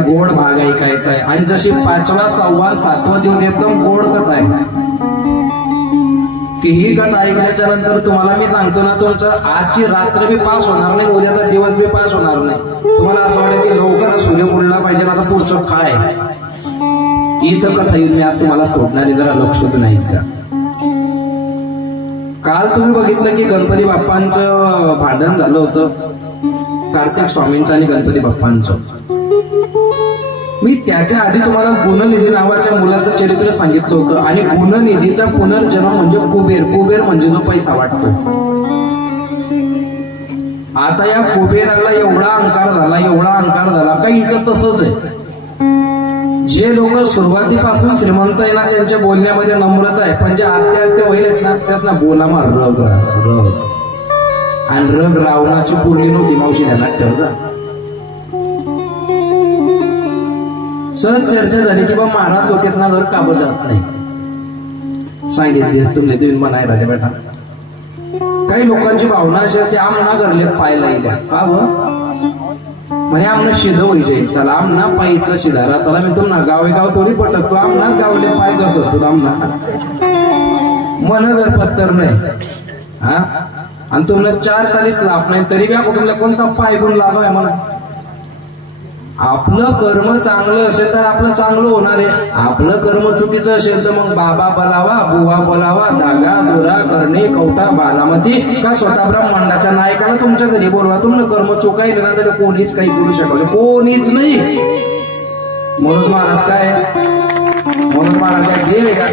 गोड भाग ऐकायचा आहे. आणि जशी 5वा 6वा 7वा दिवस एकदम गोड कथा आहे की ही कथा ऐकल्याच्या नंतर तुम्हाला मी सांगतो ना, तुमचं आजची रात्र बी पास होणार नाही, उद्याचा दिवस बी पास होणार नाही. तुम्हाला असं वाटतं की लवकर सूर्य उडला पाहिजे, आता पुढचं काय इथं कथा येईल. मी आज तुम्हाला सोडणारी जरा लक्ष नाही का. काल तुम्ही बघितलं की गणपती बाप्पांचं भांडण झालं होतं, कार्तिक स्वामींचं आणि गणपती बाप्पांचं. मी त्याच्या आधी तुम्हाला गुणनिधी नावाच्या मुलाचं चरित्र सांगितलं होतं. आणि गुणनिधीचा पुनर्जन्म म्हणजे कुबेर. कुबेर म्हणजे जो पैसा वाटतो. आता या कुबेराला एवढा अहंकार झाला काही इथं तसंच आहे. जे लोक सुरुवातीपासून श्रीमंत आहे ना, त्यांच्या बोलण्यामध्ये नम्रता आहे, पण जे आत्या होईल ना त्यांना बोला मार रग आणि रग रावणाची पुरली नव्हती मावशी ध्यानात ठेवता. सहज चर्चा झाली की बा महाराज लोकेतना घर काबं जात नाही. सांगितले तुम्ही म्हणाय राजा बेटा, काही लोकांची भावना अशी असते आमना घरले पाहायला येत्या का म्हणे आमना शिध व्हायचे, चला आमना पाहितलं शिधारा त्याला मी तुम्हाला गावे थोडी पटकतो, आमना गावले पाहिजे असं तुला आमना मन घर पत्तर नाही हा. आणि तुम्हाला 4 तारीस लाभ नाही तरी बी तुम्हाला कोणता पाय गुण लाभ आहे मला. आपलं कर्म चांगलं असेल तर आपलं चांगलं होणार आहे. आपलं कर्म चुकीचं असेल तर मग बाबा बोलावा, बुवा बोलावा, धागा दोरा करणे कवटा बालामती का स्वतः ब्रह्मांडाच्या नायकाला तुमच्या घरी बोलवा. तुमनं कर्म चुकायला ना तर कोणीच काही करू शकत कोणीच नाही. मनोज महाराज काय मनोज महाराज देव आहे का.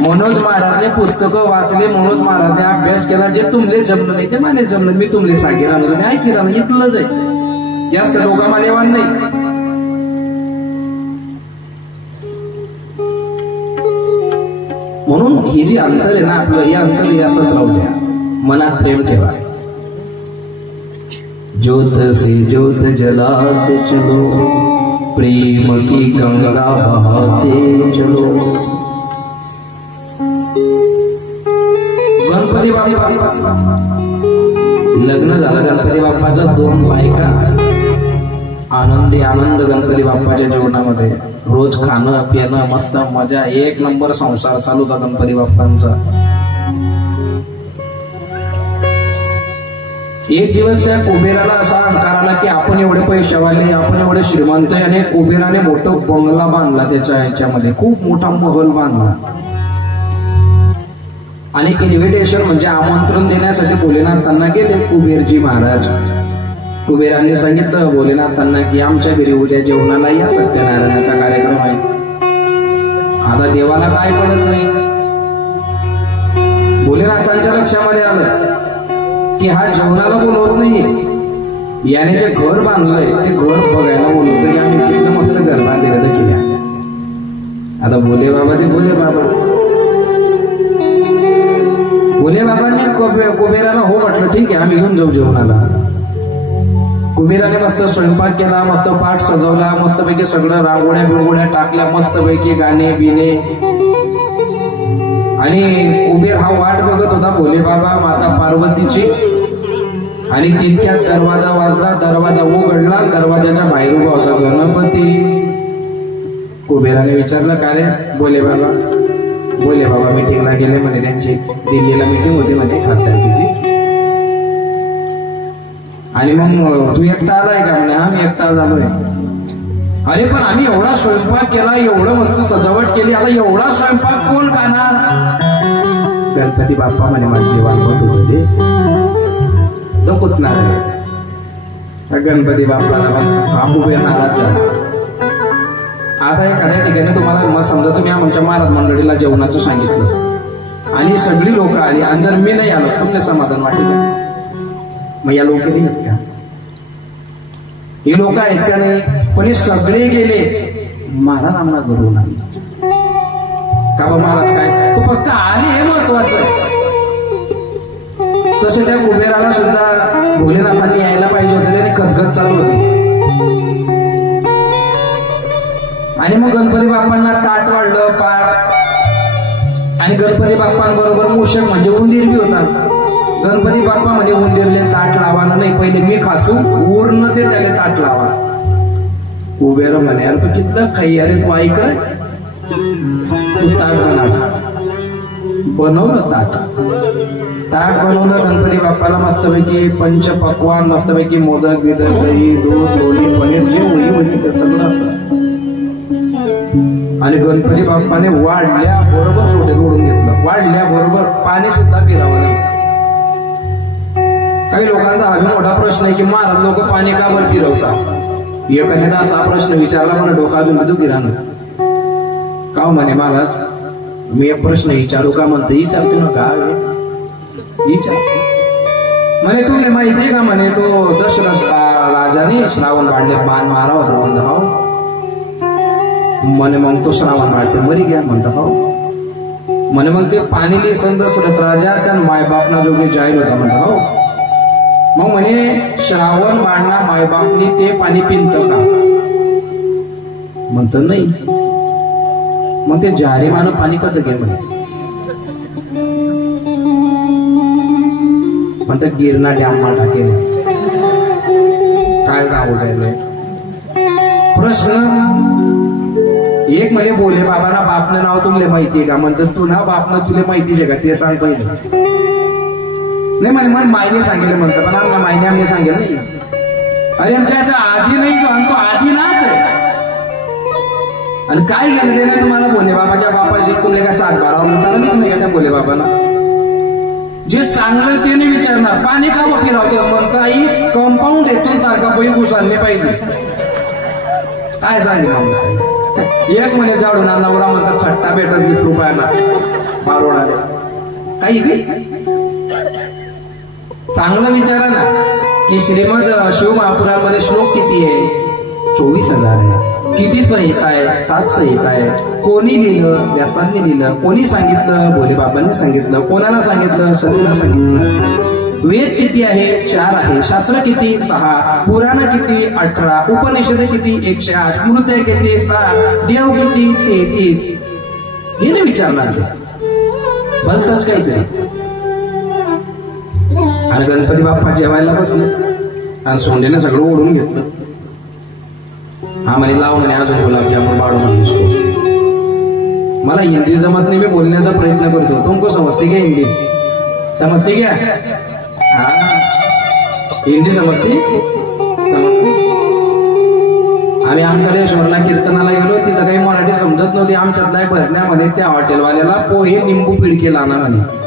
मनोज महाराजने पुस्तकं वाचले, मनोज महाराजने अभ्यास केला. जे तुमले जमलं नाही ते माने जमलं. मी तुमले सांगेला नाही ऐकिला नाही, इथलंच आहे. जास्त लोकांना वाण नाही. म्हणून ही जी अंतर आहे ना आपलं, हे अंतर हे असंच राहू द्या. मनात प्रेम ठेवा. ज्योत से ज्योत जलाते चलो, प्रेम की गंगा बहाते चलो. गणपती बाप्पा लग्न झालं. गणपती बाप्पाच्या 2 बायका. आनंद गणपती बाप्पाच्या जीवनामध्ये. रोज खाणं पिणं मस्त मजा, 1 नंबर संसार चालू होता गणपती बाप्पांचा. एक दिवस त्या कुबेराला असा अहंकार आला की आपण एवढे पैशावाले, आपण एवढे श्रीमंत आहे. आणि कुबेराने मोठं बंगला बांधला, त्याच्या ह्याच्यामध्ये खूप मोठा महल बांधला. आणि इन्व्हिटेशन म्हणजे आमंत्रण देण्यासाठी भोलेनाथांना गेले कुबेरजी महाराज. कुबेरांनी सांगितलं भोलेनाथांना की आमच्या घरी उद्या जेवणाला या, सत्यनारायणाचा कार्यक्रम आहे. आता देवाला काय कळत नाही. भोलेनाथांच्या लक्षामध्ये आलं की हा जेवणाला बोलवत नाहीये, याने जे घर बांधलंय ते घर बघायला बोलवतो की आम्ही तिथलं मस्त घर बांधलेलं केल्या. आता भोले बाबा ते भोले बाबा. भोले बाबांनी कुबेराला हो म्हटलं, ठीक आहे आम्ही घेऊन जाऊ जेवणाला. कुबेराने मस्त स्वयंपाक केला, मस्त पाठ सजवला, मस्तपैकी सगळं रांगोळ्या बिंगोळ्या टाकल्या, मस्तपैकी गाणे बिणे. आणि कुबेर हा वाट बघत होता भोले बाबा माता पार्वतीची. आणि तितक्यात दरवाजा वाजला, दरवाजा उघडला, दरवाजाच्या बाहेर उभा होता गणपती. कुबेराने विचारलं काय रे भोले बाबा. भोले बाबा मीटिंगला गेले म्हणे, त्यांची दिल्लीला मीटिंग होती म्हणे खासदारकीची. आणि मग तू एकटा आलाय का म्हणे. हा मी एकटा झालोय. अरे पण आम्ही एवढा स्वयंपाक केला, एवढं मस्त सजावट केली, आता एवढा स्वयंपाक कोण खाणार. गणपती बाप्पा म्हणे माझे जेवण होत होते तो कुतणार आहे. गणपती बाप्पाला हा कुबेर नाराज झाला. आता एखाद्या ठिकाणी तुम्हाला समजा तुम्ही आमच्या महाराज मंडळीला जेवणाचं सांगितलं आणि सगळी लोक आली आणि जर मी नाही आलो तुमचे समाधान वाटेल. मग या लोक का हे लोक आहेत का नाही. पण हे सगळे गेले, महाराज आम्हाला घडवून आणला का बा. महाराज काय तो फक्त आले हे महत्वाचं आहे. तसं त्या कुबेराला सुद्धा भोलेनाथांनी यायला पाहिजे होते, त्याने खतखत चालू होती. आणि मग गणपती बाप्पांना ताट वाढलं पाठ. आणि गणपती बाप्पांबरोबर मूषक म्हणजे उंदीर बी होता. गणपती बाप्पा म्हणजे उंदीरले ताट लावाना नाही, पहिले मी खासू उरण ते त्याला ताट लावा. कुबेर म्हणे अरे तू कितलं खाई अरे तू ऐक तू ताट बनवलं ताट बनवलं. गणपती बाप्पाला मस्तपैकी पंचपक्वान मस्तपैकी मोदक बिदक दही दूध लोणी पनीर जे होई होती ते सगळं असं. आणि गणपती बाप्पाने वाढल्या बरोबर सोडून घेतलं. वाढल्या बरोबर पाणी सुद्धा पिरावं नाही. काही लोकांचा हा मोठा प्रश्न आहे की महाराज लोक पाणी का बरं फिरवतात. एकाने तर असा प्रश्न विचारला मला डोका अजून तू फिरानं का म्हणे महाराज मी एक प्रश्न विचारू का म्हणतो. विचारतो ना का विचार म्हणे तुला माहिती आहे का म्हणे तो दशरथ राजाने श्रावण वाढले बाण मारा होता म्हणता भाऊ म्हणे मग तो श्रावण वाढते मरी घ्या म्हणता भाऊ म्हणे मग ते पाणी संत दशरथ राजा त्या मायबापना जोगे जाहीर होता म्हणता भाऊ. मग म्हणे श्रावण बाणना मायबापनी ते पाणी पिंत का म्हणत नाही. मग ते जारी मानं पाणी कसं घे म्हणे म्हणतात गिरणा डॅम मा टाकेल काय सांगू राहिले प्रश्न. एक म्हणे बोले बाबांना बापनं नाव तुला माहितीये का म्हणतात तू ना बापनं तुला माहितीच आहे का ते सांगतोय नाही म्हणे मग मायने सांगितलं म्हणतं पण आम्हाला मायने आम्ही सांगेल नाही. अरे आमच्या याचा आधी नाही सांगतो आधी ना आणि काय घेणं ना तुम्हाला बोले बाबाच्या बापाशी तुला का सात बारा म्हणताना नाही तुम्ही का त्या बोले बाबांना जे चांगलं ते नाही विचारणार. पाणी का बघी राहतो म्हणता आई कंपाऊंड येथून सारखा पैल घुसालले पाहिजे काय सांगितलं. एक म्हणे जाडून नवरा म्हणता खट्टा भेटत 20 रुपयाला मारोडा काही चांगलं विचारा ना की श्रीमद शिवमहापुरामध्ये श्लोक किती आहे 24,000 आहे. किती संहिता आहे 7 संहिता आहे. कोणी लिहिलं व्यासांनी लिहिलं कोणी सांगितलं भोले बाबांनी सांगितलं कोणाला सांगितलं सगळ्यांना सांगितलं. वेद किती आहे 4 आहे. शास्त्र किती 6. पुराण किती 18. उपनिषद किती 108. स्मृत्या किती 7. देव किती 33. हे नाही विचारणार भलतच काहीतरी. आणि गणपती बाप्पा जेवायला बसले आणि सोंडेने सगळं ओढून घेतलं. हा म्हणे लाव म्हणे अजून गुलाबजामुन बाळू म्हणून. मला हिंदी जमत नाही मी बोलण्याचा प्रयत्न करतो. तुमको समजते क्या हिंदी समजते क्या हा हिंदी समजते. आम्ही अंकलेश्वरला कीर्तनाला गेलो तिथं काही मराठी समजत नव्हती. आमच्यातला एक भरण्या म्हणे त्या हॉटेलवाल्याला पोहे निंबू पिडके लाना म्हणे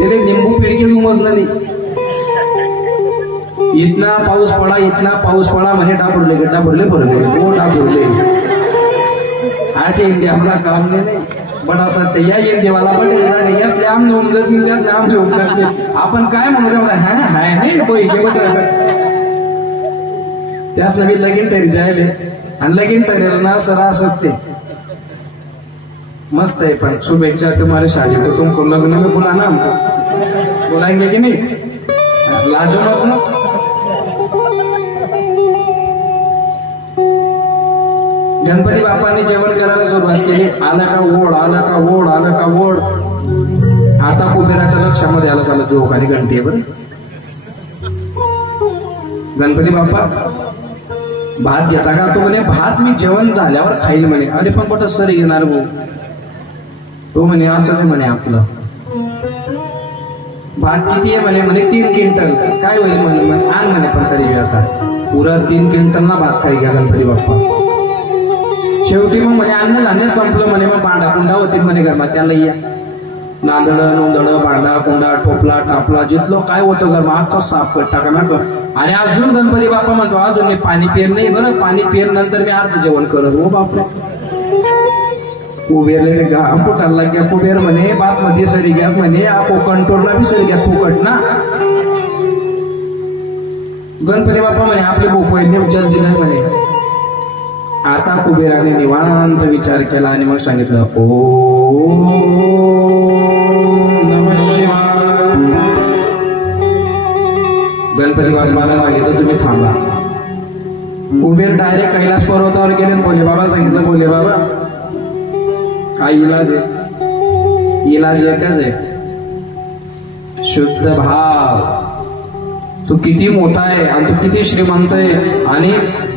ते निंबू पिडके उमजलं नाही. इतना पाऊस पड़ा म्हणे डाबुरले भरले वो डाबुरले आज हिंदी आपला काम नाही पण असं ते या हिंदीवाला पण आमने उमजत नाही आमने उमजत नाही. आपण काय म्हणू का हाय नाही त्याच नवी लगीन तरी जायले आणि लगीन तरीला ना सर असत ते मस्त आहे. पण शुभेच्छा तुम्हारे शादी तो तुमको लग्न में बुलाना हमको बुलाएंगे की नहीं लाजो मत ना. गणपती बाप्पांनी जेवण करायला सुरुवात केली. आला का ओढ आला का ओढ आला का ओढ. आता कुबेराच्या लक्षामध्ये आलं चालत दोघांनी घंटी आहे बरं. गणपती बाप्पा भात घेता का तो म्हणे भात मी जेवण झाल्यावर खाईल म्हणे. अरे पण कुठं सर घेणार भाऊ तो म्हणे असंच म्हणे आपलं भात किती आहे म्हणे 3 क्विंटल काय होईल म्हणे आण म्हणे पण तरी आता पुरा 3 क्विंटलला भात खाई घ्या गणपती बाप्पा. शेवटी मग म्हणे अन्न धान्य संपलं म्हणे मग भांडा कुंडा होतील म्हणे घरमा त्याला या नांदडं नोंदडं भांडा कुंडा टोपला टापला जिथलं काय होतं घरमा अख्खं साफ कर टाका ना कर. आणि अजून गणपती बाप्पा म्हणतो अजून मी पाणी पेर नाही बरं पाणी पेर नंतर मी अर्ध जेवण करत. हो बापरे कुबेरले घाम फुटायला लाग्या. कुबेर म्हणे बासमती सरी घ्या म्हणे कोकणटोरला बी सरी घ्या फुकट ना. गणपती बाप्पा म्हणे आपली बोकवाईने उचल दिलाय म्हणे. आता कुबेराने निवांत विचार केला आणि मग सांगितलं ओम नमः शिवाय. गणपती बाप्पाला सांगितलं तुम्ही थांबा. कुबेर डायरेक्ट कैलास पर्वतावर गेले. बोले बाबा सांगितलं बोले बाबा काय इलाज आहे. इलाज एकच आहे शुद्ध भाव. तू किती मोठा आहे आणि तू किती श्रीमंत आहे आणि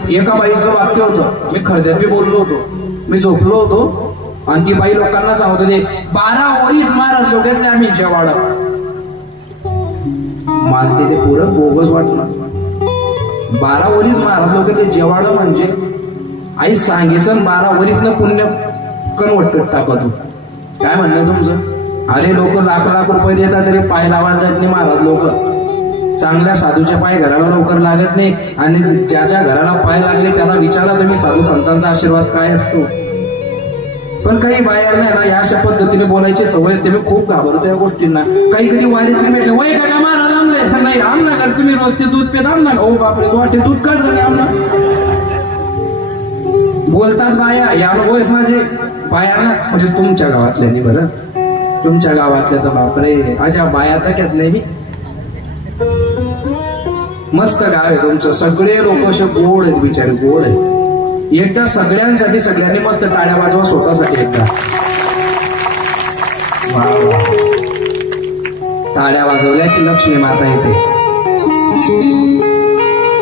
एका बाईचं वाक्य होतं, मी खरद्यात बी बोललो होतो, मी झोपलो होतो आणि ती बाई लोकांना सांगत होते 12 ओळीच महाराज लोकांचे आम्ही जेवाड. मला ते पुरं बोगस वाटलं. 12 ओळीच महाराज लोक ते जेवाड म्हणजे आई सांगेसन 12 ओळीच पुण्य कन्वर्ट करता का तू? काय म्हणणं तुमचं? अरे लोक लाख लाख रुपये देतात तरी पाय लावायला जात नाही महाराज लोक. चांगल्या साधूच्या पाय घराला लवकर लागत नाही आणि ज्याच्या घराला पाय लागले त्याला विचारा तुम्ही साधू संतांचा आशीर्वाद काय असतो. पण काही बायांना ना या अशा पद्धतीने बोलायची सवय असते. मी खूप घाबरतो या गोष्टींना. काही कधी वारीत मी भेटले वय का महाराज आमले नाही आम ना कर तुम्ही रोज ते दूध पेत आम ना. ओ बापरे तू वाटे दूध काढ नाही आमना बोलतात बाया. या अनुभव आहेत माझे बायांना. म्हणजे तुमच्या गावातल्या नाही बरं, तुमच्या गावातल्या तर बापरे अशा बाया तर नाही. मस्त गाव आहे तुमचं. सगळे लोक असे गोड आहेत बिचारे, गोड आहे. एकदा सगळ्यांसाठी सगळ्यांनी मस्त टाळ्या वाजवा स्वतःसाठी एकदा. टाळ्या वाजवल्या की लक्ष्मी माता येते.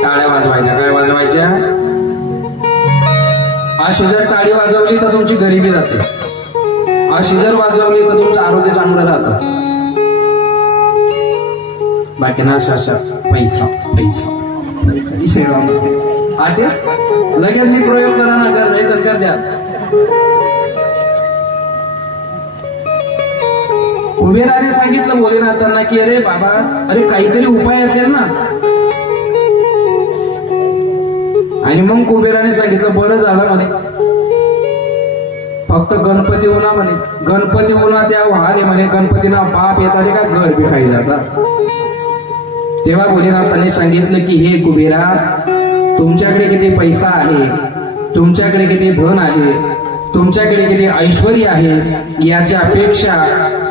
टाळ्या वाजवायच्या. काय वाजवायच्या? अशी जर टाळी वाजवली तर तुमची गरिबी जाते. अशी जर वाजवली तर तुमचं आरोग्य चांगलं राहतं. बाकी ना अशा अशा पैसा पैसा पैसा आते लगेच मी प्रयोग करा ना घर जायचं कर द्या. कुबेराने सांगितलं भोलेनाथांना की अरे बाबा अरे काहीतरी उपाय असेल ना. आणि मग कुबेराने सांगितलं बरं झालं म्हणे फक्त गणपती होणार म्हणे. गणपती होणार त्या वाहने म्हणे गणपतीला बाप येतात का घर बी खाई जातात. तेव्हा भोलेनाथाने सांगितलं की हे कुबेरा तुमच्याकडे किती पैसा आहे, तुमच्याकडे किती धन आहे, तुमच्याकडे किती ऐश्वर्य आहे, याच्यापेक्षा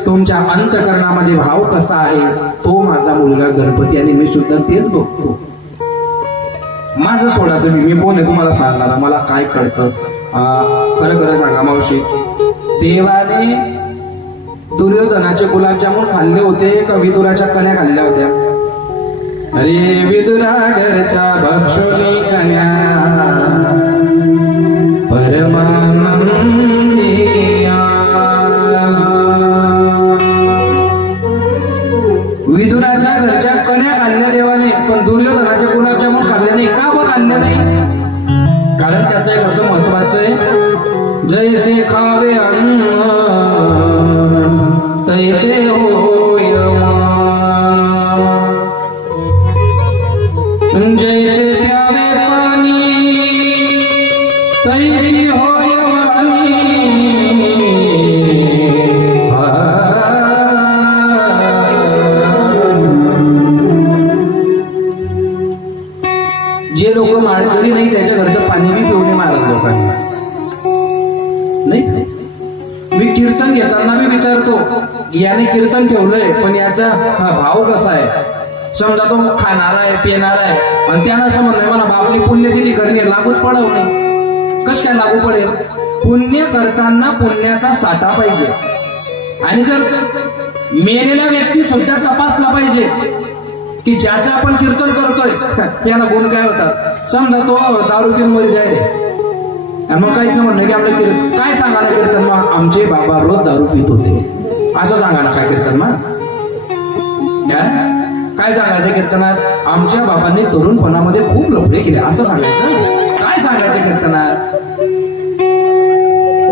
तुमच्या अंतःकरणामध्ये भाव कसा आहे तो माझा मुलगा गणपती आणि मी सुद्धा तेच बघतो. माझं सोडा तुम्ही, मी कोण आहे तुम्हाला सांगणार, मला काय कळतं. खरं खरं सांगा मावशी, देवाने दुर्योधनाचे गुलाबजामुन खाल्ले होते का विदुराच्या कण्या खाल्ल्या होत्या? अरे विदुरा घरचा भक्षोशी कन्या परमानंदिया. विदुराच्या घरच्या कन्या खाल्ल्या देवाने, पण दुर्योधनाचे गुलाबजामुन खाल्ले नाही. का बघ खाल्ले नाही? कारण त्याचं एक असं महत्वाचं आहे, जैसे खावे अन्न तैसे होय, जैसे प्यावे पाणी तैसी होय वाणी. जे लोक माळकरी नाही त्याच्या घरचं पाणी बी पिऊ नये महाराज लोकांना. नाही मी कीर्तन घेताना बी विचारतो याने कीर्तन ठेवलंय पण याचा भाव कसा आहे. समजा तो खाणारा आहे पिणारा आहे आणि त्यानं असं म्हणलंय मला बापली पुण्यतिथी करणे लागूच पडाव नाही. कस काय लागू पडेल? पुण्य करताना पुण्याचा साठा पाहिजे आणि जर मेलेल्या व्यक्ती सुद्धा तपासला पाहिजे की ज्याचं आपण कीर्तन करतोय याला गुण काय होतात. समजा तो दारू पिऊन मध्ये जाईल मग काहीच नाही म्हणलं की आपलं कीर्तन काय सांगा ना कीर्तन मग आमचे बाबा रोज दारू पित होते असं सांगा ना. काय कीर्तन मग काय सांगायचं कीर्तनात? आमच्या बाबांनी तरुणपणामध्ये खूप लफडे केले असं सांगायचं. काय सांगायचं कीर्तनात?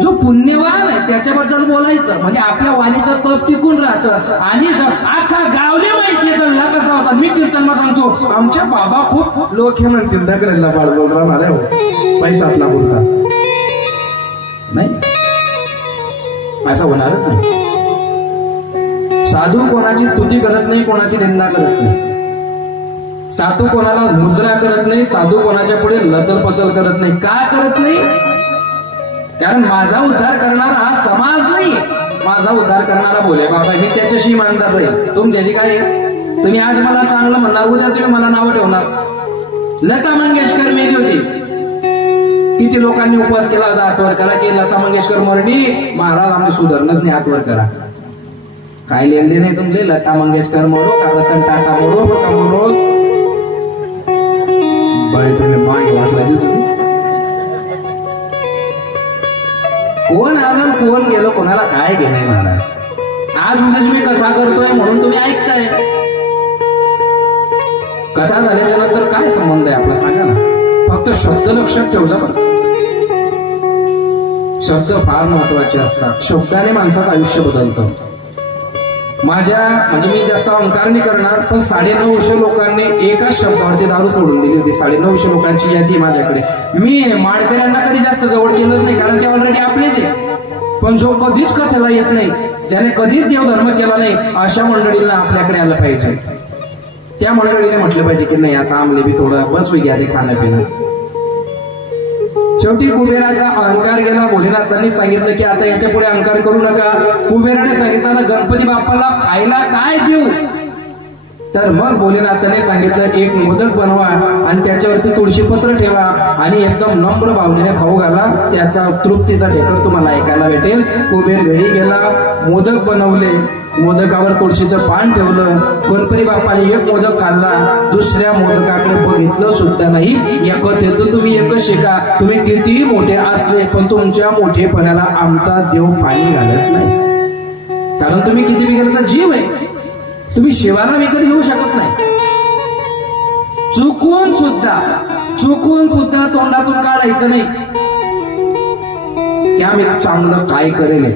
जो पुण्यवान आहे त्याच्याबद्दल बोलायचं म्हणजे आपल्या वाणीचं तप टिकून राहतं. आणि अख्खा गावले माहिती दल्ला कसा होता. मी कीर्तनमा सांगतो आमच्या बाबा खूप लोक हे म्हणतील दगडला बाळ बोल राहणार आहे पैसातला बोलतात नाही असं होणारच नाही. साधू कोणाची स्तुती करत नाही, कोणाची निंदा करत नाही. साधू कोणाला मुजरा करत नाही, साधू कोणाच्या पुढे लचलपचल करत नाही. का करत नाही? कारण माझा उद्धार करणारा हा समाज नाही, माझा उद्धार करणारा भोले बाबा. मी त्याच्याशी इमानदार राहील. तुमच्याशी काय? तुम्ही आज मला चांगलं म्हणणार, उद्या तुम्ही मला नाव ठेवणार. लता मंगेशकर मेली होती, किती लोकांनी उपवास केला होता हातवर करा की लता मंगेशकर मरणी महाराज आम्ही सुधारणच नाही हातवर करा. काय लेनदेन नाही तुमचे? लता मंगेशकर मोडो का रतन टाटा मोडो का मोडो बाई तुम्ही मागे वाटला कोण आलं कोण गेलो कोणाला काय घेणे महाराज. आज उगीच मी कथा करतोय म्हणून तुम्ही ऐकताय. कथा झाल्याच्या नंतर काय संबंध आहे आपला सांगा ना. फक्त शब्द लक्षात ठेवजा. शब्द फार महत्वाचे असतात. शब्दाने माणसाचं आयुष्य बदलतं. माझ्या म्हणजे मी जास्त अहंकार नाही करणार, पण 950 लोकांनी एकाच शब्दावरती दारू सोडून दिली होती. 950 लोकांची यादी माझ्याकडे. मी माडकऱ्यांना कधी जास्त जवळ केलं नाही, कारण ते ऑलरेडी आपलेच आहे. पण जो कधीच कथेला येत नाही, ज्याने कधीच देवधर्म केला नाही, अशा मंडळींना आपल्याकडे आलं पाहिजे. त्या मंडळीने म्हटलं पाहिजे की नाही आता आमले बी थोडं बस घ्या ते खाणं पिणं. शेवटी कुबेराचा अहंकार गेला. भोलेनाथांनी सांगितलं की आता याच्या पुढे अहंकार करू नका. कुबेराने सांगितलं गणपती बाप्पाला खायला काय देऊ. तर मग भोलेनाथाने सांगितलं एक मोदक बनवा आणि त्याच्यावरती तुळशीपत्र ठेवा आणि एकदम नम्र भावनेने खाऊ घाला. त्याचा तृप्तीचा ढेकर तुम्हाला ऐकायला भेटेल. कुबेर घरी गेला, मोदक बनवले, मोदकावर तुळशीचं पान ठेवलं. गणपती बाप्पाने एक मोदक खाल्ला, दुसऱ्या मोदकाकडे बघितलं सुद्धा नाही. या कथेतून तुम्ही एकच शिका, तुम्ही कितीही मोठे असले पण तुमच्या मोठेपणाला आमचा देव पाणी घालत नाही. कारण तुम्ही किती बिघडलं तर जीव आहे. तुम्ही शिवाला विकत घेऊ शकत नाही. चुकून सुद्धा तोंडातून काढायचं नाही की आम्ही चांगलं काय करेल.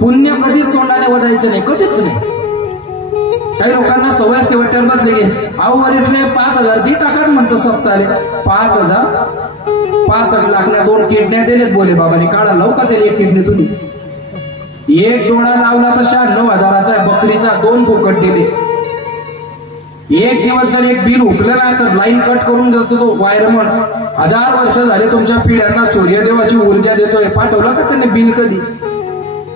पुण्य कधीच तोंडाने वधायचं नाही, कधीच नाही. काही लोकांना सवय असते वाट्यावर बसले गे आवरीतले 5,000 दी टाकात म्हणतो सप्ताहे. 5,000 लाखला 2 किडन्या दिलेत बोले बाबाने. काढा लवकर दिले एक किडनी तुम्ही. एक डोळा लावला तर 96,000चा बकरीचा 2 फुकट दिले. एक दिवस जर एक बिल उठलं ना तर लाईन कट करून देतो तो वायरमन. 1000 वर्ष झाले तुमच्या पिढ्यांना सूर्यदेवाची ऊर्जा देतोय. पाठवलं का त्यांनी बिल कधी.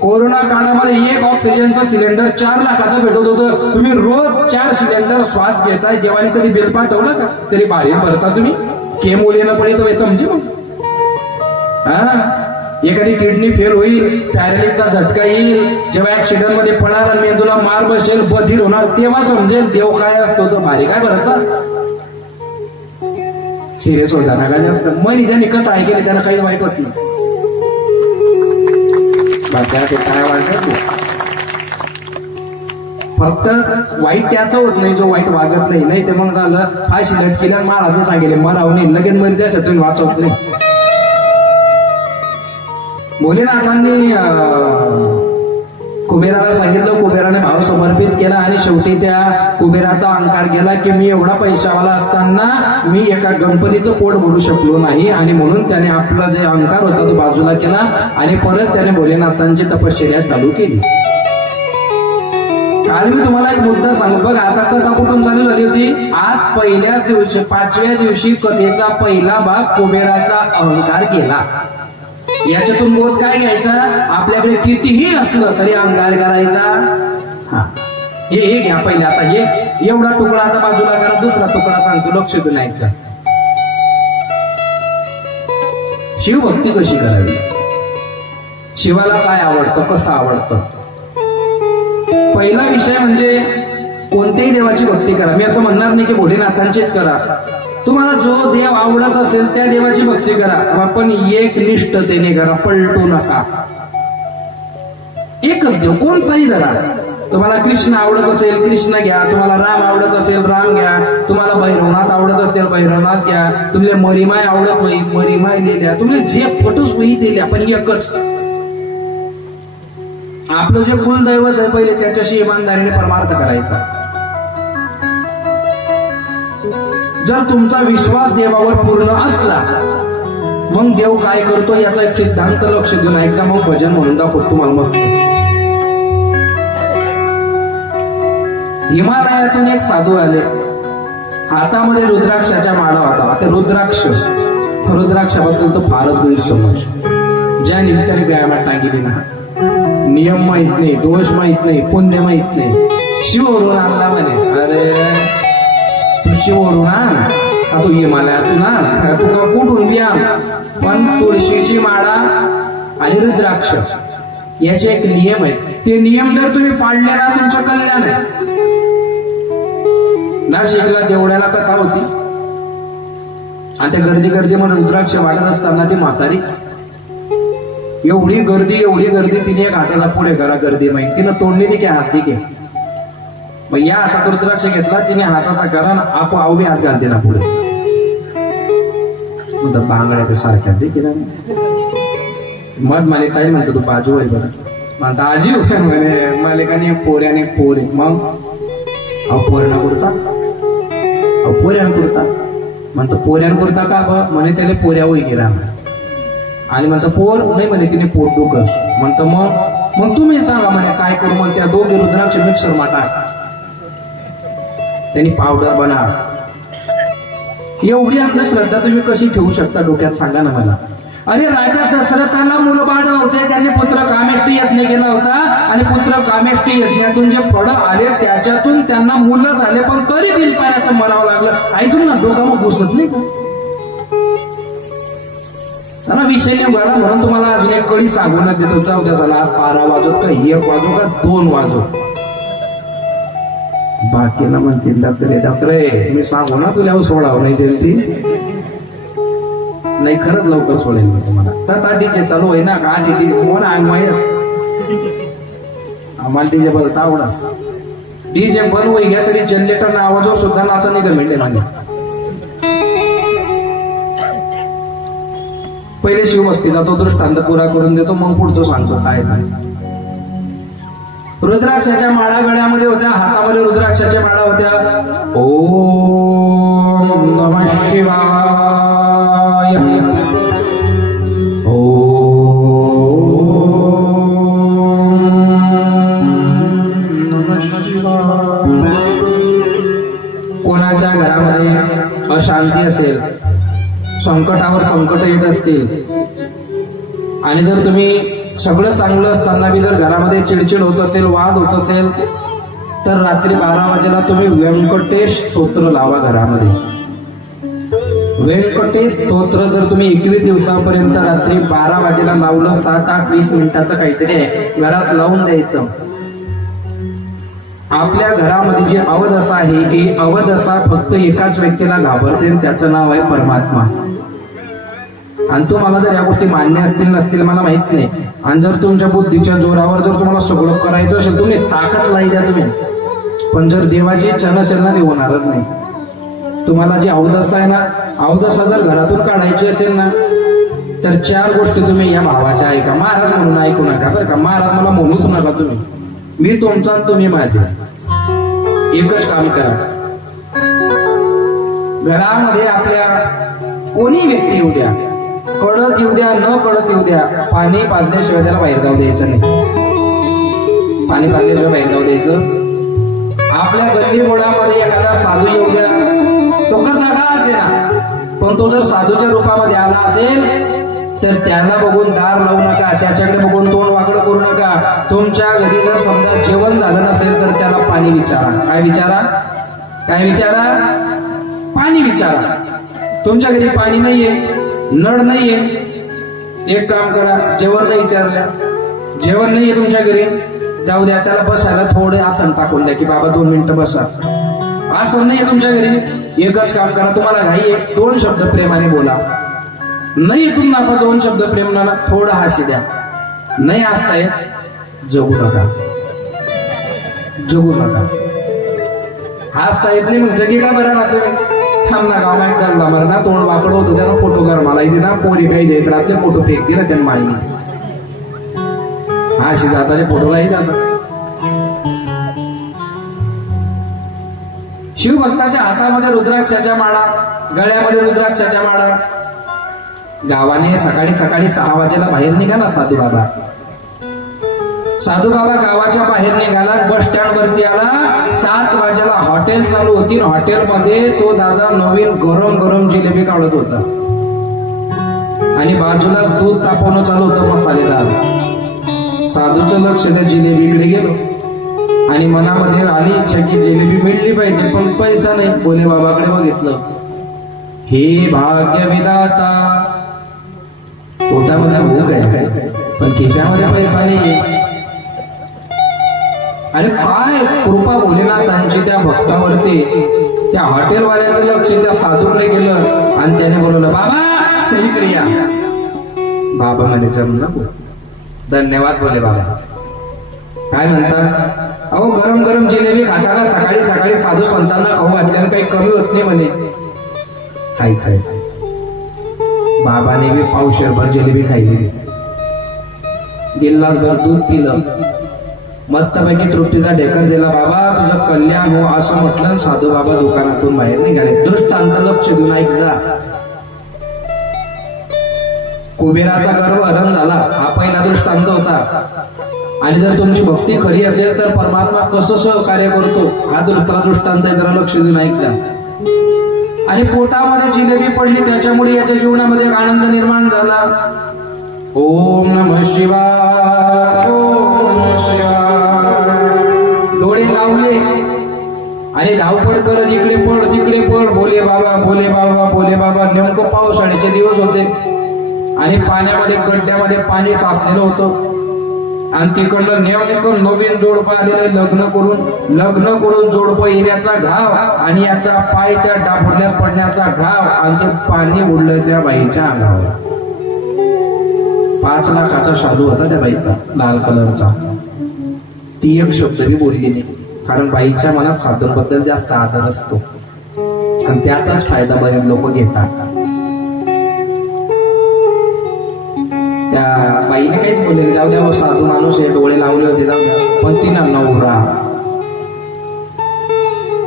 कोरोना काळामध्ये एक ऑक्सिजनचा सिलेंडर 4 लाखाचा भेटत होतं. तुम्ही रोज 4 सिलेंडर श्वास घेताय. देवाने कधी बिल पाठवलं का. तरी बाहेर भरता तुम्ही. केमो येणं पडे तर समजे मग. एखादी किडनी फेल होईल, पॅरालिसचा झटका येईल, जेव्हा ऍक्सिडेंट मध्ये पडाल आणि मेंदूला मार बसेल, बधीर होणार, तेव्हा समजेल देव काय असतो. तो भारी काय भरता. सिरियस होता ना का. मग ज्यांनी कथा ऐकली त्यांना काही वाईट होत नाही. काय वाटत फक्त वाईट त्याचं होत नाही जो वाईट वागत नाही. नाही ते मग झालं फाशी लटकीला महाराज सांगितले मराव नाही लगेच मरी त्यासाठी वाचवत नाही. भोलेनाथांनी कुबेराला सांगितलं. कुबेराने भाव समर्पित केला आणि शेवटी त्या कुबेराचा अहंकार गेला की मी एवढा पैशावाला असताना मी एका गणपतीचं पोट भरू शकलो नाही. आणि म्हणून त्याने आपला जे अहंकार होता तो बाजूला केला आणि परत त्याने भोलेनाथांची तपश्चर्या चालू केली. काल मी तुम्हाला एक मुद्दा सांगू बघ. आता कथा कुठून चालू झाली होती. आज पहिल्या दिवशी 5व्या दिवशी कथेचा पहिला भाग कुबेराचा अहंकार गेला. याच्यातून बोध काय घ्यायचा. आपल्याकडे कितीही असलं तरी अहंकार करायचा. हे घ्या पहिले. आता हे एवढा तुकडा आता बाजूला करा. दुसरा तुकडा सांगतो लक्ष देऊन ऐका. शिवभक्ती कशी करावी. शिवाला काय आवडतं, कसं आवडतं. पहिला विषय म्हणजे कोणत्याही देवाची भक्ती करा. मी असं म्हणणार नाही की भोलेनाथांचीच करा. तुम्हाला जो देव आवडत असेल त्या देवाची भक्ती करा, पण एक निष्ठतेने करा. पलटू नका. एकच देव कोणताही धरा. तुम्हाला कृष्ण आवडत असेल कृष्ण घ्या. तुम्हाला राम आवडत असेल राम घ्या. तुम्हाला भैरवनाथ आवडत असेल भैरवनाथ घ्या. तुम्हाला मरीमाय आवडत होईल मरीमाय लिहिल्या. तुम्हाला जे फोटोज वही दिल्या पण एकच. आपलं जे कुलदैवत आहे पहिले त्याच्याशी इमानदारीने परमार्थ करायचा. जर तुमचा विश्वास देवावर पूर्ण असला मग देव काय करतो याचा एक सिद्धांत लक्ष देऊन ऐका. मग भजन म्हणून दाखवतो तुम्हाला मस्त. हिमालयातून एक साधू आले. हातामध्ये रुद्राक्षाच्या माळा होता. आता रुद्राक्षाबद्दल तो फारच गैरसमज. ज्या निमित्ताने गायमात टांगिली ना. नियम माहित नाही, दोष माहित नाही, पुण्य माहित नाही. शिववरून आणला म्हणे. अरे तू शिववरून आण का तू हिमालयातून आण तू का कुठून बी आण, पण तुळशीची माळा आणि रुद्राक्ष याचे एक नियम आहे. ते नियम जर तुम्ही पाळले ना तुमचं कल्याण आहे. नाशिकला देवड्याला कथा होती आणि त्या गर्दी म्हणून रुद्राक्ष वाटत असताना ती म्हातारी एवढी गर्दी तिने एक हाताला पुढे करा गर्दी माहिती तिनं तोडली ती काय हात घे मग या हातात रुद्राक्ष घेतला तिने हाताचा करा आपो आवबी हात घालते ना पुढे मग बांगड्या ते सारख्या दे केला मध माने ताई म्हणतो तू बाजू आहे बरं म्हणता आजी म्हणे मालिकाने पोऱ्याने पोरे मग पोऱ्याना कुर्ता पोऱ्यान कुर्ता म्हणतो पोऱ्यान कुर्ता का म्हणे त्याने पोऱ्या वय गेला आणि म्हणतो पोर नाही म्हणे तिने पोट डोकं म्हणतो मग तुम्ही सांगा म्हणे काय करू मग त्या दोघे रुद्राक्ष मिक्सर माटा त्यांनी पावडर बना एवढी अंधश्रद्धा तुम्ही कशी ठेवू शकता डोक्यात सांगा ना मला अरे राजा दशरथाला मुलं बाळ नव्हते त्यांनी पुत्र कामेष्टी यज्ञ केला होता आणि पुत्र कामेष्टी यज्ञातून जे फळं आले त्याच्यातून त्यांना मुलं झाले पण तरी बिल पाण्याचं मरावं लागलं ऐकून ना डोका मग घुसत नाही त्यांना विषय नाही उघडा म्हणून तुम्हाला अजून एक कडी सांगूनच देतो जाऊ द्या चला 12 वाजत का 1 वाजो का 2 वाजो बाकीला म्हणतील डकरे मी सांगू ना तुला सोडावं नाही जयंती नाही खरंच लवकर सोडेल मी तुम्हाला तर डीजे चालू आहे ना का डीजे मोन आगमायस आम्हाला डीजे बदलता आवडस डीजे बंद होई घ्या तरी जनरेटर ना आवाज सुद्धा नाचा नाही गमिले माझ्या पहिले शिवभक्तीचा तो दृष्टांत पुरा करून देतो मग पुढचं सांगतो काय नाही रुद्राक्षाच्या माळा गळ्यामध्ये होत्या हातामध्ये रुद्राक्षाच्या माळा होत्या ओम नमः शिवाय कोणाच्या घरामध्ये अशांती असेल संकटावर संकट येत असतील आणि जर तुम्ही सगळं चांगलं असताना बी जर घरामध्ये चिडचिड होत असेल वाद होत असेल तर रात्री 12 वाजेला तुम्ही व्यंकटेश स्तोत्र लावा घरामध्ये व्यंकटेश स्तोत्र जर तुम्ही 21 दिवसापर्यंत रात्री 12 वाजेला लावलं 7-8-20 मिनिटाचं काहीतरी आहे घरात लावून द्यायचं आपल्या घरामध्ये जी अवदशा आहे ही अवदशा फक्त एकाच व्यक्तीला घाबरते त्याचं नाव आहे परमात्मा आणि तुम्हाला जर या गोष्टी मान्य असतील नसतील मला माहित नाही आणि जर तुमच्या बुद्धीच्या जोरावर जर तुम्हाला सगळं करायचं असेल तुम्ही ताकद लाई द्या तुम्ही पण जर देवाची इच्छा नसेल ना ते होणारच नाही तुम्हाला जी अवदशा आहे ना अवदशा जर घरातून काढायची असेल ना तर 4 गोष्टी तुम्ही या भावाच्या ऐका महाराज म्हणून ऐकू नका बरं का महाराज मला म्हणूच नका तुम्ही मी तुमचा तुम्ही माझे एकच काम करा घरामध्ये आपल्या कोणी व्यक्ती येऊ द्या कळत येऊ द्या न कळत येऊ द्या पाणी पाजल्याशिवाय त्याला बाहेर जाऊ द्यायचं नाही पाणी पाजल्याशिवाय बाहेर जाऊ द्यायचं आपल्या गल्ली मोडामध्ये एखादा साधू येऊ द्या तो कसा का असेल ना पण तो जर साधूच्या रूपामध्ये आला असेल तर त्याला बघून दार लावू नका त्याच्याकडे बघून तोंड वाकडं करू नका तुमच्या घरी जर समजा जेवण झालं नसेल तर त्याला पाणी विचारा काय विचारा पाणी विचारा तुमच्या घरी पाणी नाहीये नळ नाहीये एक काम करा जेवण नाहीये तुमच्या घरी जाऊ द्या त्याला बसायला थोडे आसन टाकून द्या की बाबा 2 मिनिटं बसा आसन नाहीये तुमच्या घरी एकच काम करा तुम्हाला घाई 2 शब्द प्रेमाने बोला नाही तुम्हाला 2 शब्द प्रेमाला थोडा हास्य द्या नाही हसता येत जगू नका हसता येत नाही मग जगी का बरं राहते थांब ना गाव माहीत झाला मला ना तोंड वाकड होतं त्यानं फोटो कर मला इथे ना पोरी पाहिजे रात्री फोटो फेक दिला त्यांनी माहिती अशी जाताने फोटोलाही जातात शिवभक्ताच्या हातामध्ये रुद्राक्षाच्या माळा गळ्यामध्ये रुद्राक्षाच्या माळा गावाने सकाळी 6 वाजेला बाहेर निघाला साधू बाबा गावाच्या बाहेर निघाला बस स्टँड वरती आला 7 वाजेला हॉटेल चालू होती हॉटेलमध्ये तो दादा नवीन गरम जिलेबी काढत होता आणि बाजूला दूध तापवणं चालू होतं मसालेदार साधूचं लक्ष त्या जिलेबीकडे गेलो आणि मनामध्ये आली इच्छा की जिलेबी मिळली पाहिजे पण पैसा नाही भोले बाबाकडे बघितलं हे भाग्य विधाता पोटामध्ये भूक आहे पण खिशामध्ये पैसा नाही अरे काय कृपा भोलेनाथांची त्या भक्तावरती त्या हॉटेलवाल्याचं लक्ष त्या साधूकडे गेलं आणि त्याने बोलवलं बाबा इकडे या बाबा म्हणे जमलं धन्यवाद बोले बाबा. काय म्हणतात? अहो गरम गरम जिलेबी खाताना सकाळी सकाळी साधू संतांना खाऊ घातल्यानं काही कमी होत नाही म्हणे. खायचंय. बाबाने बी पावशेरभर जिलेबी खायची, गिल्लासभर दूध पिलं, मस्तपैकी तृप्तीचा ढेकर दिला. बाबा तुझं कल्याण हो असं म्हटलं. साधू बाबा दुकानातून बाहेर निघाले. दृष्टांत लक्ष देऊन ऐक जा. कुबेराचा गर्व हरण झाला, हा पहिला दृष्टांत होता. आणि जर तुमची भक्ती खरी असेल तर परमात्मा कसं सहकार्य करतो हा दुसरा दृष्टांत आहे. जरा लक्ष देऊन ऐक जा. आणि पोटामध्ये जिलेबी पडली, त्याच्यामुळे याच्या जीवनामध्ये आनंद निर्माण झाला. ओम नमः शिवाय, ओम नमः शिवाय. डोळे लावले आणि धावपळ करत इकडे पड तिकडे पड, बोले बाबा बोले बाबा बोले बाबा. नेमकं पावसाळ्याचे दिवस होते आणि पाण्यामध्ये गड्ड्यामध्ये पाणी साचलेलं होतं. आणि तिकडलं नेमकं नवीन जोडपं आलेलं लग्न करून जोडपं येण्याचा घाव आणि याचा पाय त्या डाफोड्यात पडण्याचा घाव आणि ते पाणी उडलं त्या बाईच्या अंगावर. 5 लाखाचा साधू होता त्या बाईचा, लाल कलरचा. ती एक शब्द बी बोलली नाही, कारण बाईच्या मनात साधूंबद्दल जास्त आदर असतो आणि त्याचाच फायदा बरेच लोक घेतात. त्या बाईने काहीच बोलले, जाऊ द्या साधू माणूस आहे, डोळे लावले होते जाऊ द्या. पण ती नवरा